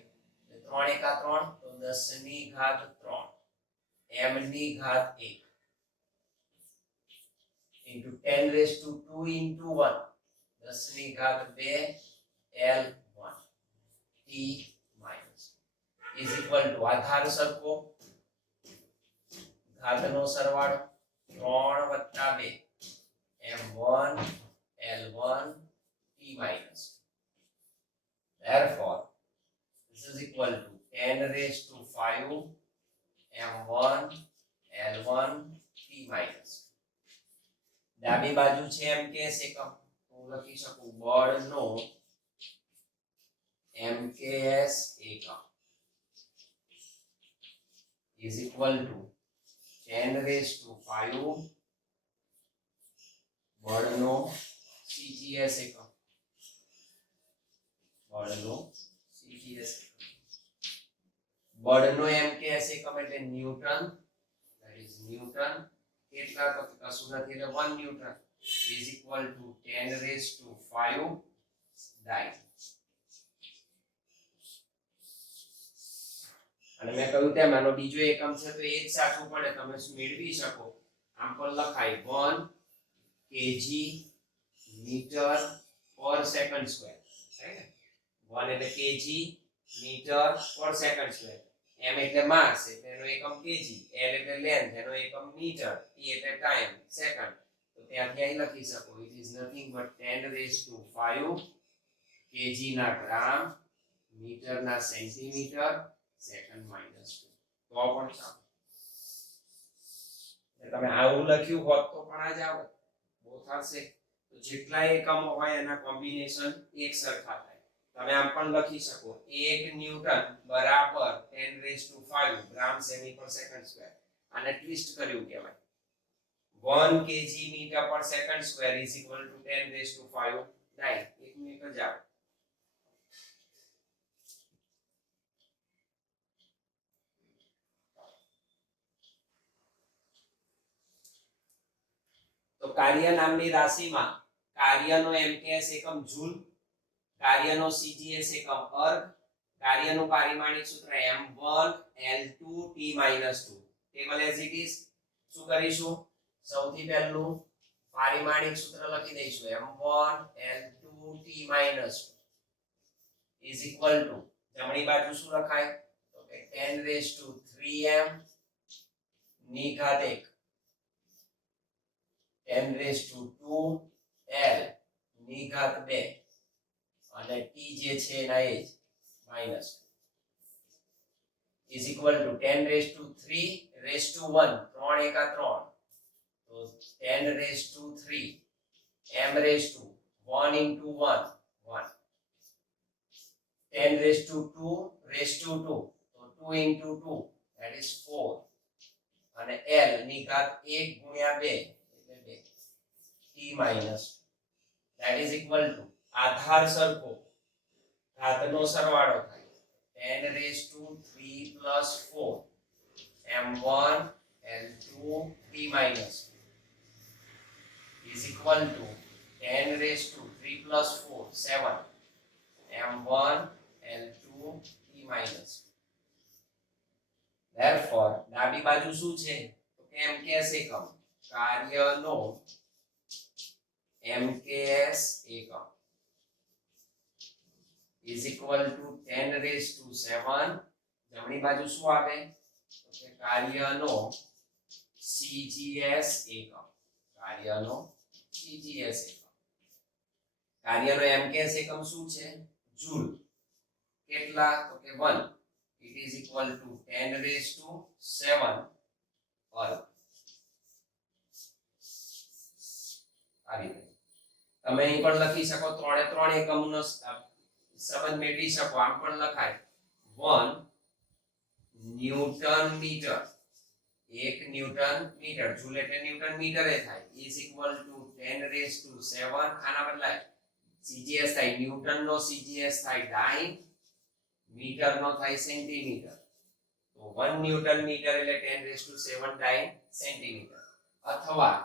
3 એકા 3 તો 10 ની ઘાત 3 m ની ઘાત 1 into 10 raised to 2 into 1 10 ની ઘાત 2 L1 t minus is equal to આધાર સરખો ઘાતનો સરવાળો 3 2 m1 L1 t minus. Therefore this is equal to 10 raised to 5 m1 L1 t minus. ડાબી બાજુ છે એમ કે એકમ, હું લખી શકું બળનો MKS એકમ is equal to 10 raised to 5 બળનો CGS એકમ, બળનો CGS એકમ, બળનો MKS એકમ એટલે ન્યૂટન, that is ન્યૂટન, કેટલા તો કશું નથી એટલે 1 newton is equal to 10 raised to 5 ડાય. અને મેં કહ્યું તેમ આનો બીજો એકમ છે તો એ જ સાચું પડે, તમે મેળવી શકો આમ પણ લખાય 1 kg metre per second square, right ને 1 એટલે kg metre per second square, m એટલે માસ એટલે એનો એકમ kg, l એટલે લેન્થ એનો એકમ મીટર, t એટલે ટાઈમ સેકન્ડ, તો ત્યાંથી અહીં લખી શકો it is nothing but 10 raised to 5 kg ના ગ્રામ મીટર ના સેન્ટીમીટર સેકન્ડ માઈનસ 2 તો પણ ચાલો. તમે આવું લખ્યું હોત તો પણ આ જ આવે, બોથ આર સેમ, તો જેટલા એકમો હોય એના કોમ્બિનેશન એક સરખા થાય. તમે આમ પણ લખી શકો 1 ન્યૂટન બરાબર 10 raised to 5 ગ્રામ સેમી પર સેકન્ડ સ્ક્વેર, આને ટ્વિસ્ટ કર્યું કહેવાય 1 kg metre per second square is equal to 10 raised to 5 ડાય, એકનું એક જ આવે. તો કાર્ય નામની રાશિમાં કાર્યનો MKS એકમ જૂલ, કાર્યનો CGS એકમ અર્ગ, કાર્યનું પારિમાણિક સૂત્ર m1 L2 t - 2. Table as it is. શું કરીશું? સૌથી પહેલું પારિમાણિક સૂત્ર લખી દઈશું m1 L2 t - 2 is equal to જમણી બાજુ શું લખાય તો કે 10 raised to 3m ની ઘાત 1 10 raised to 2 L ની ઘાત 2 અને t જે છે એના એ જ minus is equal to 10 raised to 3 raised to 1 3 એકા 3 તો 10 raised to 3 m raised to 1 into 1 1 10 raised to 2 raised to 2 તો 2 into 2 that is 4 અને L ની ઘાત 1 ગુણ્યા 2 એટલે 2 t minus that is equal to આધાર સરખો ઘાતનો સરવાળો થાય 10 raised to 3 plus 4 m1 L2 t minus is equal to 10 raised to 3 plus 4 7 m1 L2 t minus. Therefore ડાબી બાજુ શું છે તો કે MKS એકમ, કાર્યનો MKS એકમ is equal to 10 raised to 7 જમણી બાજુ શું આવે તો કે કાર્યનો CGS એકમ, કાર્યનો CGS એકમ. કાર્યનો MKS એકમ શું છે જૂલ, કેટલા તો કે 1 it is equal to 10 raised to 7 વર્ગ. આ રીતે તમે અહીં પણ લખી શકો 3 3 એકમનો સંબંધ મેળવી શકો, આમ પણ લખાય 1 newton metre, 1 newton metre, joule એટલે ન્યૂટન મીટર એ થાય is equal to 10 raised to 7 આના બદલાય CGS થાય ન્યૂટન નો CGS થાય ડાઇન, મીટર નો થાય સેન્ટીમીટર, તો 1 ન્યૂટન મીટર એટલે 10 raised to 7 ડાઇન સેન્ટીમીટર અથવા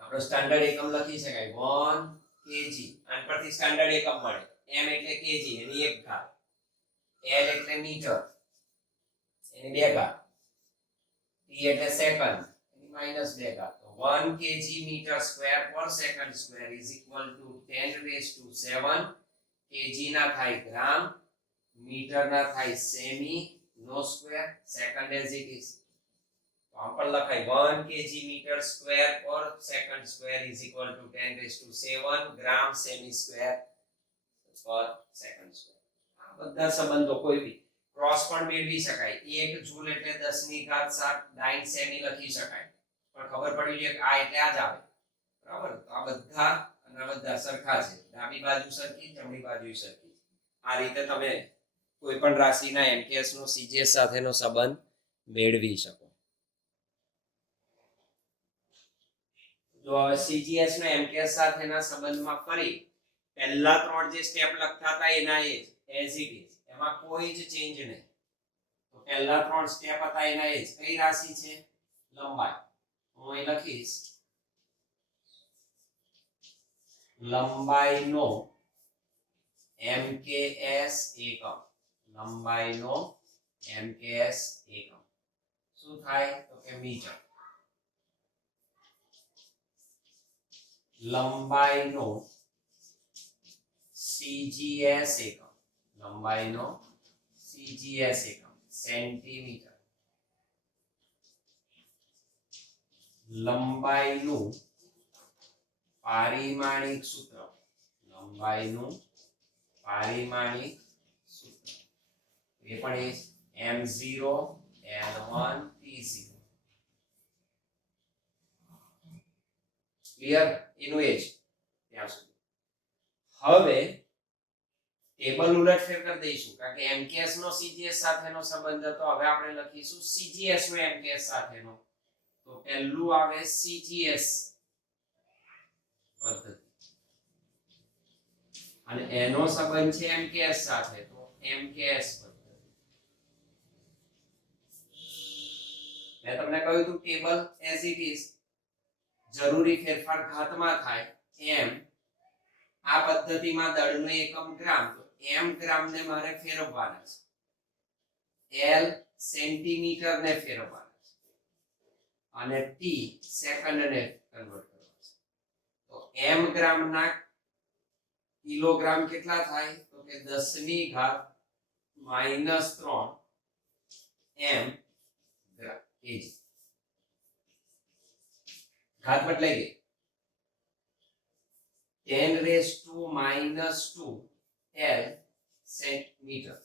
આપણો સ્ટાન્ડર્ડ એકમ લખી શકાય 1 kg આન પરથી સ્ટાન્ડર્ડ એકમ મળે m એટલે kg એની 1 ઘાત l એટલે મીટર એની 2 ઘાત t એટલે સેકન્ડ એની -2 ઘાત તો 1 kg meter square per second square is equal to 10 raised to 7 kg ના થાય ગ્રામ મીટર ના થાય સેમી નો square second as it is તો આમ પણ લખાય 1 kg meter square per second square is equal to 10 raised to 7 gram semi square પર સેકન્ડ સ્ક્વેર આ બધા સંબંધો કોઈ બી ક્રોસ પણ મેળવી શકાય 1 જૂલ એટલે 10 ની ઘાત 7 9 સેમી લખી શકાય પણ ખબર પડી જોઈએ કે આ એટલે આ જ આવે બરાબર તો આ બધા અને બધા સરખા છે ડાબી બાજુ સરખી જમણી બાજુ સરખી આ રીતે તમે કોઈ પણ રાશિના MKS નો CGS સાથેનો સંબંધ મેળવી શકો જો હવે CGS નો MKS સાથેના સંબંધમાં ફરી પહેલા ત્રણ જે સ્ટેપ લખતા હતા એના એ જ એઝ ઇટ ઇઝ એમાં કોઈ જ ચેન્જ નહીં તો પહેલા ત્રણ સ્ટેપ હતા એના એ જ કઈ રાશિ છે લંબાઈ હું અહીં લખીશ લંબાઈનો MKS એકમ લંબાઈનો MKS એકમ શું થાય તો કે મીટર લંબાઈનો CGS એકમ લંબાઈનો CGS એકમ સેન્ટીમીટર લંબાઈનું પારિમાણિક સૂત્ર લંબાઈનું પારિમાણિક સૂત્ર એ પણ એ m0 l1 t0 ક્લિયર એનું એ જ ત્યાં સુધી હવે ટેબલ ઉલટફેર કરી દઈશું કારણ કે MKS નો CGS સાથેનો સંબંધ હતો હવે આપણે લખીશું CGS નો MKS સાથેનો તો પહેલું આવે CGS પદ્ધતિ અને એનો સંબંધ છે MKS સાથે તો MKS પદ્ધતિ મેં તમને કહ્યું હતું ટેબલ એઝ ઇટ ઇઝ જરૂરી ફેરફાર ઘાતમાં થાય એમ આ પદ્ધતિમાં દળનો એકમ ગ્રામ તો m ગ્રામ ને મારે ફેરવવાના છે l સેન્ટીમીટર ને ફેરવવાના છે અને t સેકન્ડ ને કન્વર્ટ કરવાના છે તો m ગ્રામ ના કિલોગ્રામ કેટલા થાય તો કે 10 ની ઘાત -3 m ગ્રામ kg ઘાત બદલાઈ ગઈ 10 raised to -2 l centimetre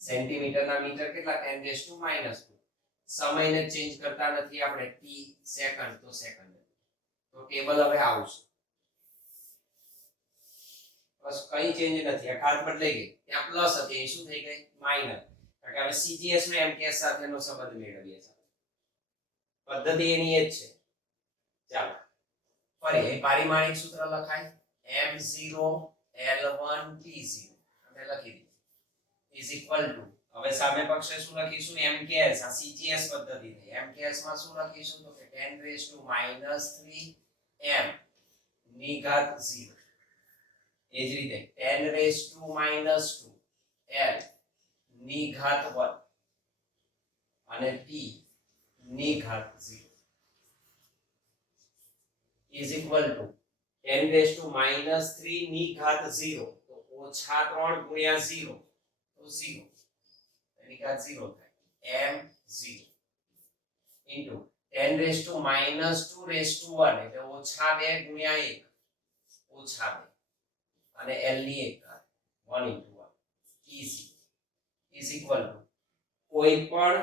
centimetre ના મીટર કેટલા 10 raised to -2 સમયને ચેન્જ કરતા નથી આપણે t સેકન્ડ તો સેકન્ડ તો ટેબલ હવે આવશે બસ કઈ ચેન્જ નથી આ ઘાત બદલાઈ ગઈ ત્યાં પ્લસ હતી એ શું થઈ ગઈ માઈનસ કારણ કે હવે CGS નો MKS સાથેનો સંબંધ મેળવીએ છીએ પદ્ધતિ એની એ જ છે ચાલો ફરી પારિમાણિક સૂત્ર લખાય m0 l1 t0 આપણે લખી દીધું is equal to હવે સામે પક્ષે શું લખીશું MKS આ CGS પદ્ધતિ થઈ MKS માં શું લખીશું તો કે 10 raised to -3 m ની ઘાત 0 એ જ રીતે 10 raised to -2 l ની ઘાત 1 અને t ની ઘાત 0 is equal to 10 raised to -3 ની ઘાત 0 તો -3 ગુણ્યા 0 તો 0 એની ઘાત 0 થાય m0 into 10 raised to -2 raised to 1 એટલે -2 ગુણ્યા 1 -2 અને l ની 1 ઘાત 1 into 1 t0 is equal to કોઈ પણ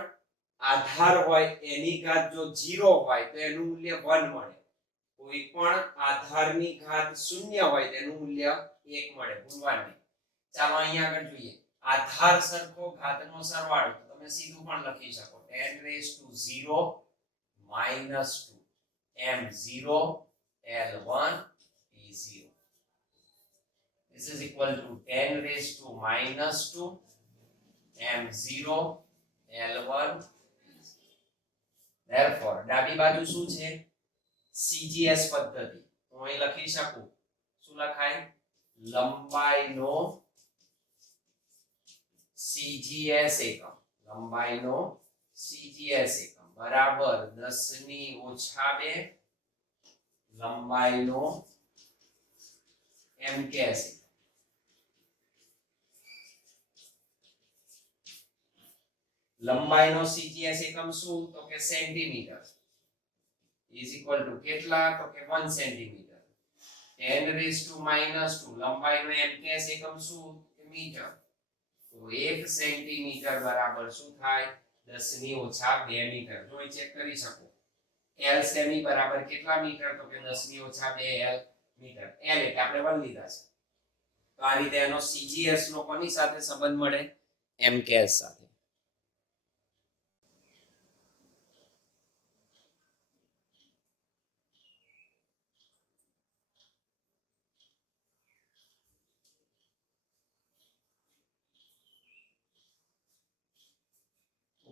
આધાર હોય એની ઘાત જો 0 હોય તો એનું મૂલ્ય 1 મળે કોઈ પણ આધારની ઘાત 0 હોય તેનું મૂલ્ય 1 મળે ભૂલવા નહીં ચાલો અહીંયા આગળ જોઈએ આધાર સરખો ઘાતનો સરવાળો તો તમે સીધું પણ લખી શકો 10 raised to 0 -2 m0 l1 t0 this is equal to 10 raised to -2 m0 l1 therefore ડાબી બાજુ શું છે CGS પદ્ધતિ હું અહીં લખી શકું શું લખાય લંબાઈનો CGS એકમ લંબાઈનો CGS એકમ બરાબર 10 ની ઓછા 2 લંબાઈનો MKS લંબાઈનો CGS એકમ શું તો કે સેન્ટીમીટર is equal to કેટલા તો કે 1 સેન્ટીમીટર 10 raised to -2 લંબાઈનો MKS એકમ શું કે મીટર તો 1 સેન્ટીમીટર બરાબર શું થાય 10 ની ઓછા 2 મીટર જો અહીં ચેક કરી શકો L સેમી બરાબર કેટલા મીટર તો કે 10 ની ઓછા 2 L મીટર L એટલે આપણે 1 લીધા છે તો આ રીતે એનો CGS નો કોની સાથે સંબંધ મળે MKS સાથે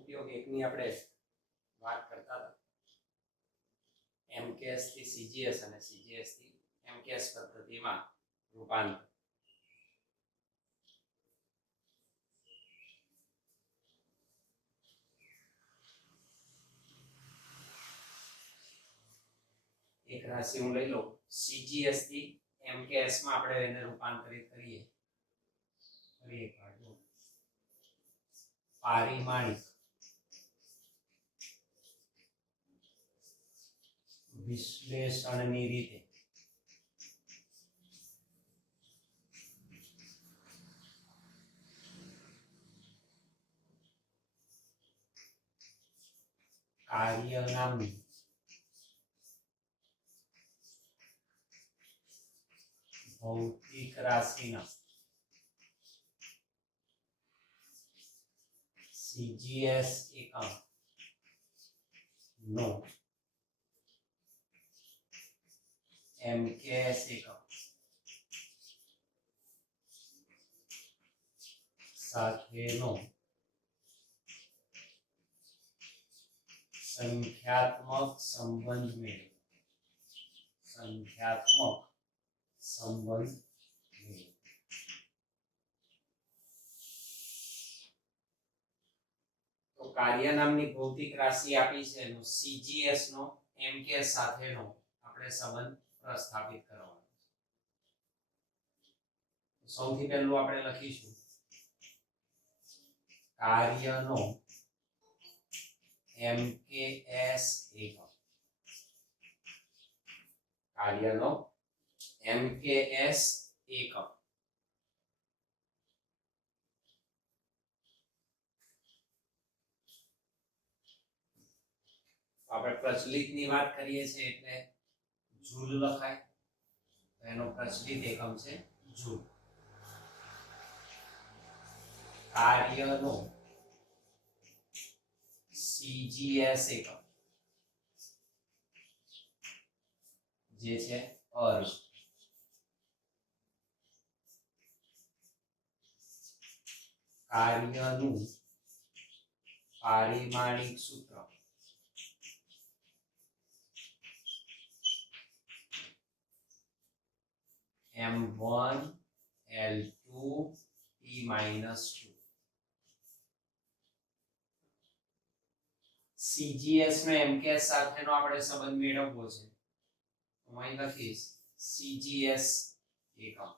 ઉપયોગ એકની આપણે વાત કરતા હતા MKS થી CGS અને CGS થી MKS પદ્ધતિમાં રૂપાંતર એક રાશિ હું લઈ લઉં CGS થી MKS માં આપણે એને રૂપાંતરિત કરીએ ફરી એક વાર જો પારિમાણિક વિશ્લેષણની રીતે કાર્ય નામની ભૌતિક રાશિના CGS એકમ નો MKS એકમ સાથેનો સંખ્યાત્મક સંબંધ મેળવો સંખ્યાત્મક સંબંધ મેળવો તો કાર્ય નામની ભૌતિક રાશિ આપી છે એનો CGS નો MKS સાથેનો આપણે સંબંધ પ્રસ્થાપિત કરવાનો છે સૌથી પહેલું આપણે લખીશું કાર્યનો MKS એકમ કાર્યનો MKS એકમ આપણે પ્રચલિતની વાત કરીએ છીએ એટલે જૂલ લખાય તો એનો પ્રચલિત એકમ છે જૂલ કાર્યનો CGS એકમ જે છે અર્ગ કાર્યનું પારિમાણિક સૂત્ર M1 L2 T-2 CGS નો MKS સાથેનો આપણે સંબંધ મેળવવો છે હું અહીં લખીશ CGS એકમ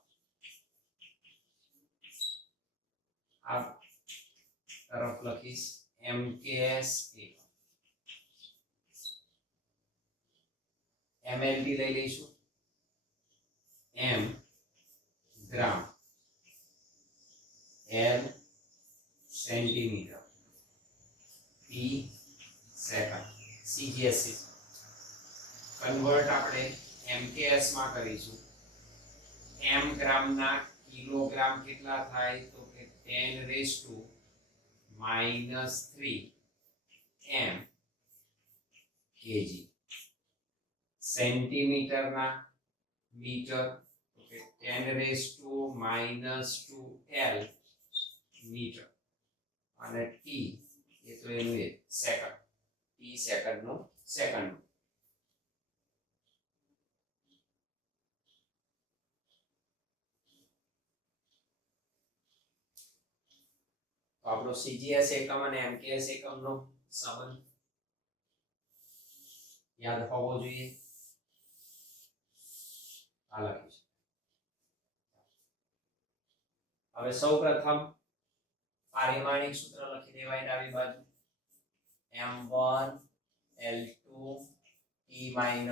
આ તરફ લખીશ MKS એકમ MLT લઈ લઈશું M ગ્રામ L centimetre P second CGS convert આપણે MKS માં કરીશું M ગ્રામના કિલોગ્રામ કેટલા થાય તો કે 10 raised to -3 m kg સેન્ટીમીટરના metre તો કે 10 raised to -2 L મીટર અને T એ તો એનું સેકન્ડ T t સેકન્ડનું સેકન્ડ. તો આપણો CGS એકમ અને MKS એકમનો સંબંધ યાદ હોવો જોઈએ. આ લખીશું. હવે સૌપ્રથમ પારિમાણિક સૂત્ર લખી દેવાય ડાબી બાજુ. m1 l2 t-2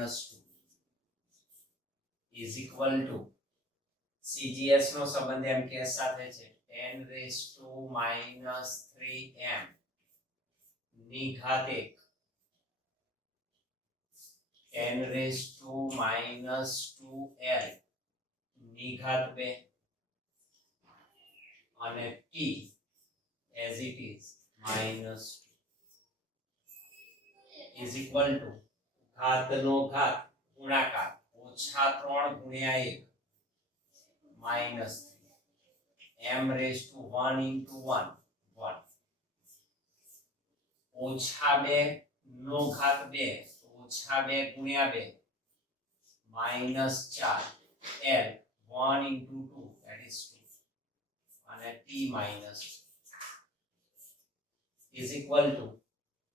is equal to CGS નો સંબંધ MKS સાથે છે 10 3m ની ઘાત 1 10 2l ની ઘાત 2 અને t as it is minus 2 is equal to ઘાતનો ઘાત ગુણાકાર -3 ગુણ્યા 1 minus 3 m raised to 1 into 1 1 -2 નો ઘાત 2 -2 ગુણ્યા 2 minus 4 l 1 into 2 that is 2 અને t minus is equal to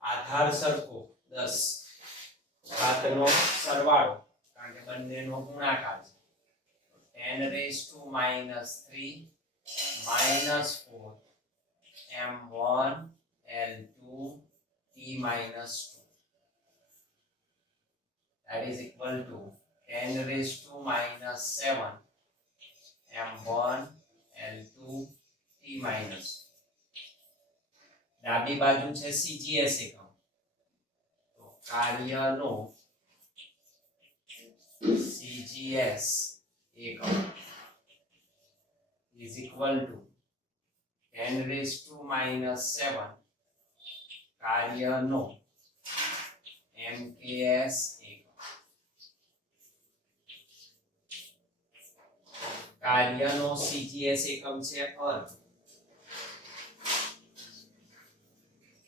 આધાર સરખો 10 ઘાતનો સરવાળો કારણ કે બંનેનો ગુણાકાર છે 10 raised to -3 minus 4 m1 l2 t minus 2 that is equal to 10 raised to -7 m1 l2 t minus 2 ડાબી બાજુ છે CGS એકમ તો કાર્યનો CGS એકમ is equal to 10 raised to -7 કાર્યનો MKS એકમ. કાર્યનો CGS એકમ છે અર્ધ.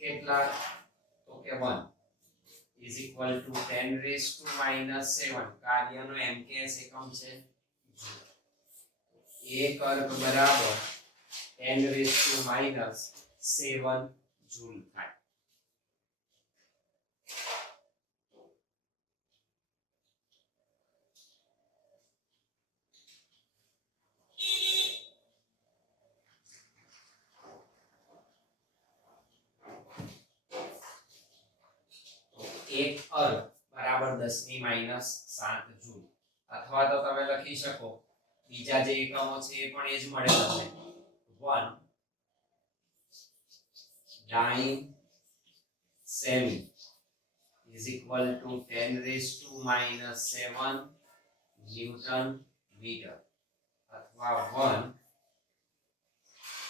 કેટલા તો કે 1 is equal to 10 raised to -7 કાર્યનો MKS એકમ છે 1 વર્ગ બરાબર 10 raised to -7 જૂલ થાય. એક અર્ગ બરાબર 10⁻7 જૂલ અથવા તો તમે લખી શકો બીજા જે એકમો છે એ પણ એ જ મળે તમને 1 dyne semi is equal to 10 raised to -7 newton metre અથવા 1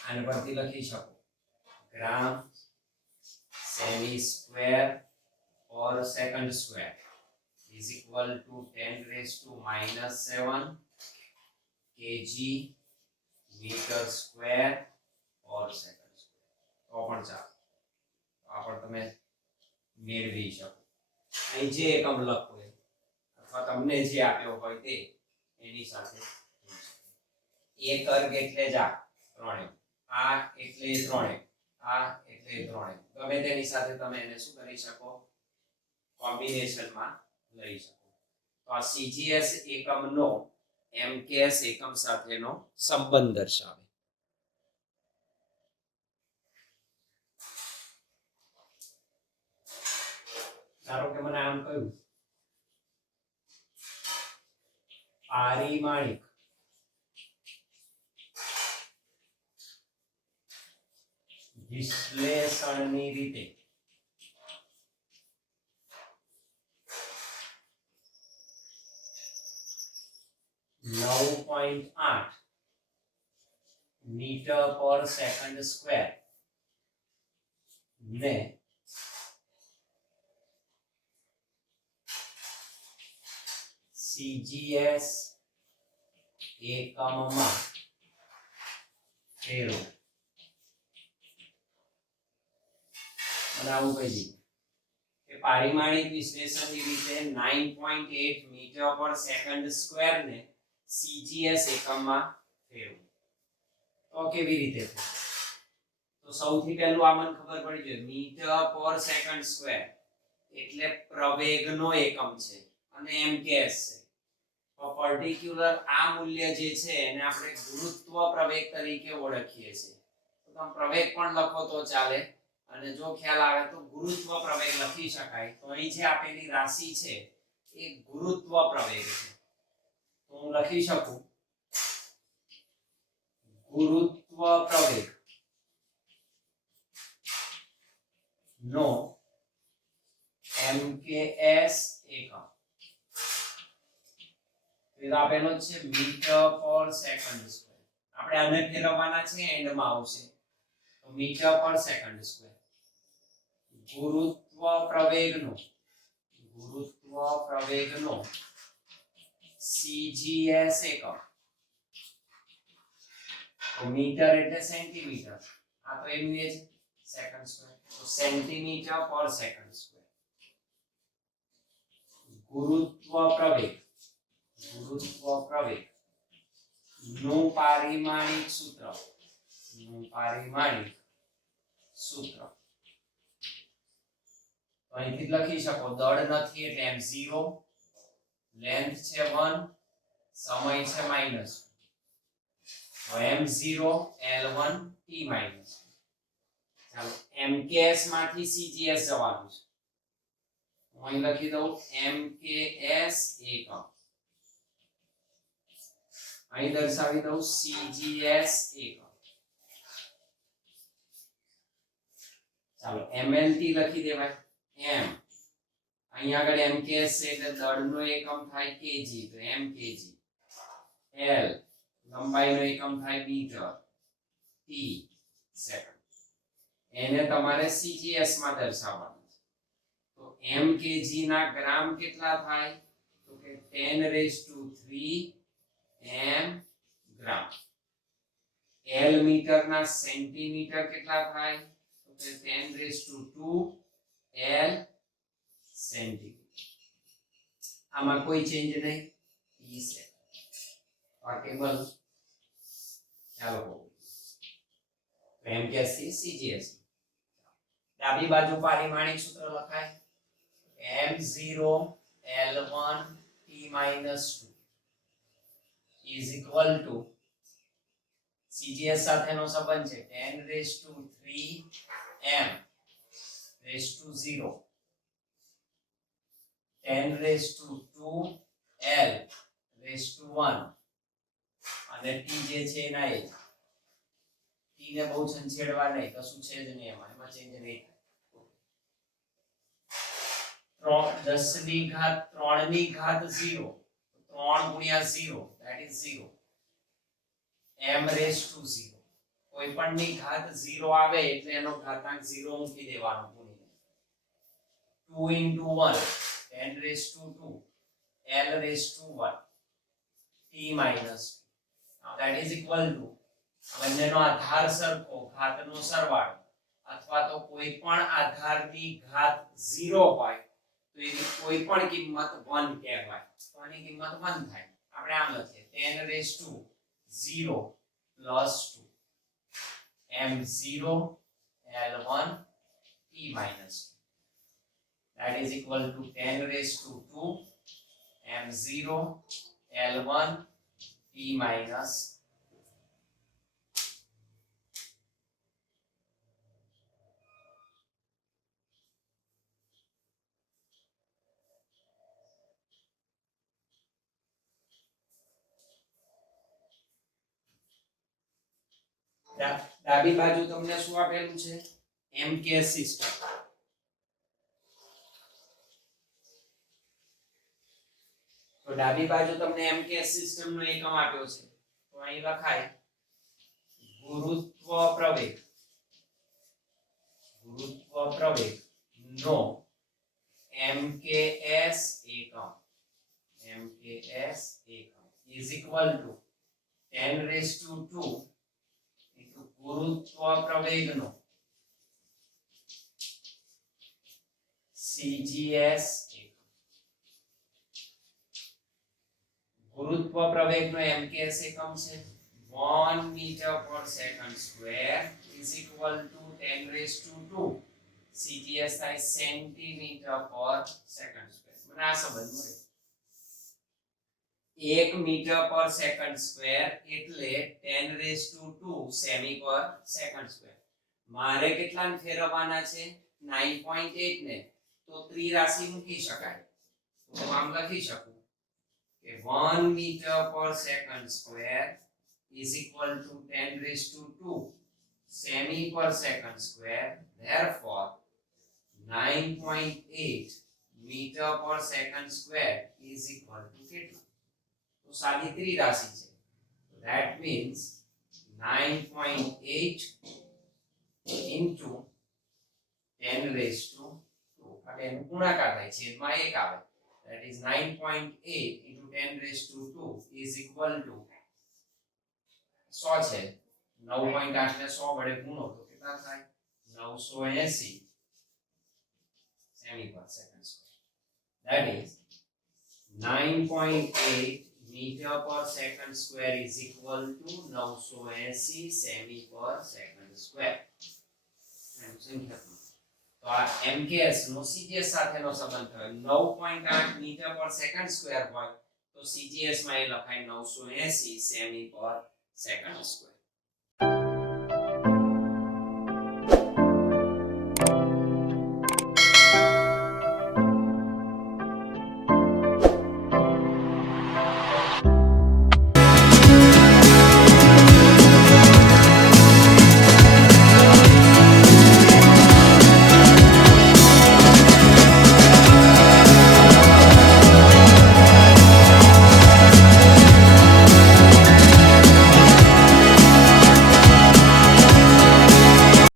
આને પરથી લખી શકો gram semi square or second square is equal to 10 raised to -7 kg meter square or second square. તો પણ ચાલો આ પણ તમે મેળવી શકો. અહીં જે એકમ લખો અથવા તમને જે આપ્યો હોય તે એની સાથે એક વર્ગ એટલે જ આ ત્રણે આ એટલે ત્રણે આ એટલે ત્રણે ગમે તેની સાથે તમે એને શું કરી શકો કોમ્બિનેશનમાં લઈ શકો. તો આ CGS એકમનો MKS એકમ સાથેનો સંબંધ દર્શાવે. ધારો કે મને આમ કહ્યું પારિમાણિક વિશ્લેષણની રીતે 9.8 મીટર પર સેકન્ડ સ્ક્વેર ને CGS એકમમાં ફેરવો. મને આવું કહી દીધું કે પારિમાણિક વિશ્લેષણની રીતે 9.8 મીટર પર સેકન્ડ સ્ક્વેર ને સીજીએસ એકમમાં ફેરવો. તો કેવી રીતે થાય? તો સૌથી પહેલું આ મને ખબર પડી જોઈએ, મીટર પર સેકન્ડ સ્ક્વેર એટલે પ્રવેગનો એકમ છે અને એમકેએસ છે. તો પર્ટિક્યુલર આ મૂલ્ય જે છે એને આપણે ગુરુત્વ પ્રવેગ તરીકે ઓળખીએ છીએ. તો તમે પ્રવેગ પણ લખો તો ચાલે, અને જો ખ્યાલ આવે તો ગુરુત્વ પ્રવેગ લખી શકાય. તો અહીં જે આપેલી રાશિ છે એ ગુરુત્વ પ્રવેગ છે. તો હું લખી શકું ગુરુત્વ પ્રવેગ નો MKS એકમ આપેલો છે મીટર પર સેકન્ડ સ્ક્વેર. આપણે આને ફેરવવાના છે, એન્ડમાં આવશે. તો metre per second square ગુરુત્વ પ્રવેગનો CGS એકમ. તો મીટર એટલે સેન્ટીમીટર, આ તો એનું એ છે સેકન્ડ સ્ક્વેર. તો સેન્ટીમીટર પર સેકન્ડ સ્ક્વેર ગુરુત્વ પ્રવેગ નું પારિમાણિક સૂત્ર અહીંથી લખી શકો, દળ નથી એટલે m0, લેન્થ છે 1, સમય છે -2. તો m0 L1 t માઈનસ. ચાલો MKS માંથી CGS જવાનું છે. હું અહીં લખી દઉં MKS એકમ, અહીં દર્શાવી દઉં CGS એકમ. ચાલો MLT લખી દેવાય. m અહીં આગળ MKS છે એટલે દળનો એકમ થાય kg, તો mkg. L લંબાઈનો એકમ થાય મીટર, t સેકન્ડ. એને તમારે CGS માં દર્શાવવાનું છે. તો mkg ના ગ્રામ કેટલા થાય? તો કે 10³ m ગ્રામ. L મીટર ના સેન્ટીમીટર કેટલા થાય? તો કે 10² L સેન્ટીમીટર. આમાં કોઈ ચેન્જ નહીં, t સેકન્ડ. આ ટેબલ ચાલો MKS થી CGS. ડાબી બાજુ પારિમાણિક સૂત્ર લખાય m0 L1 t - 2 is equal to CGS સાથેનો સંબંધ છે 10³ m raised to 0, 10² L raised to 1, અને t જે છે એના એ t ને બહુ છંછેડવા નહીં, કશું છે જ નહીં એમાં ચેન્જ નહીં થાય. 10³ 0, 3 × 0 that is 0, m raised to 0. કોઈ પણ ની ઘાત 0 આવે એટલે એનો ઘાતાંક 0 મૂકી દેવાનો ગુણીને. 2 × 1 10² L raised to 1 t - 2 that is equal to બંનેનો આધાર સરખો, ઘાતનો સરવાળો, અથવા તો કોઈ પણ આધારની ઘાત 0 હોય તો એની કોઈ પણ કિંમત 1 કહેવાય. તો આની કિંમત 1 થાય. આપણે આમ લખીએ 10³ 0 + 2 m0 L1 t - 2 that is equal to 10² m0 L1 t - ડાબી બાજુ તમને શું આપેલું છે? MKS system. તો ડાબી બાજુ તમને MKS સિસ્ટમ નો એકમ આપ્યો છે. તો અહીં લખાય ગુરુત્વ પ્રવેગ નો MKS એકમ is equal to 10² ગુરુત્વ પ્રવેગનો CGS ગુરુત્વ પ્રવેગનો MKS એકમ છે 1 metre per second square is equal to 10 raise to 2 CGS થાય સેન્ટીમીટર પર સેકન્ડ સ્ક્વેર મને આ સમજ મળે 1 મીટર પર સેકન્ડ સ્ક્વેર એટલે 10 રેઝ ટુ 2 સેમી પર સેકન્ડ સ્ક્વેર મારે કેટલાને ફેરવવાના છે 9.8 ને તો ત્રિરાશિ મૂકી શકાય તો હું આમ લખી શકું કે 1 meter per second square is equal to 10 raised to 2 semi per second square. Therefore, 9.8 meter per second square is equal to કેટલું? તો સાદી ત્રિરાશિ છે. So that means 9.8 into 10 raised to 2. અને એનો ગુણાકાર થાય છેદમાં 1 આવે. That is 9.8 into 10 raised to 2 is equal to 100 છે 9.8 ને 100 વડે ગુણો તો કેટલા થાય 980 સેમી પર second square that is 9.8 meter per second square is equal to 980 semi per second square એમ સંખ્યાત્મક તો આ MKS નો CGS સાથેનો સંબંધ થયો 9.8 મીટર પર સેકન્ડ સ્ક્વેર હોય તો CGS માં એ લખાય 980 સેમી પર સેકન્ડ સ્ક્વેર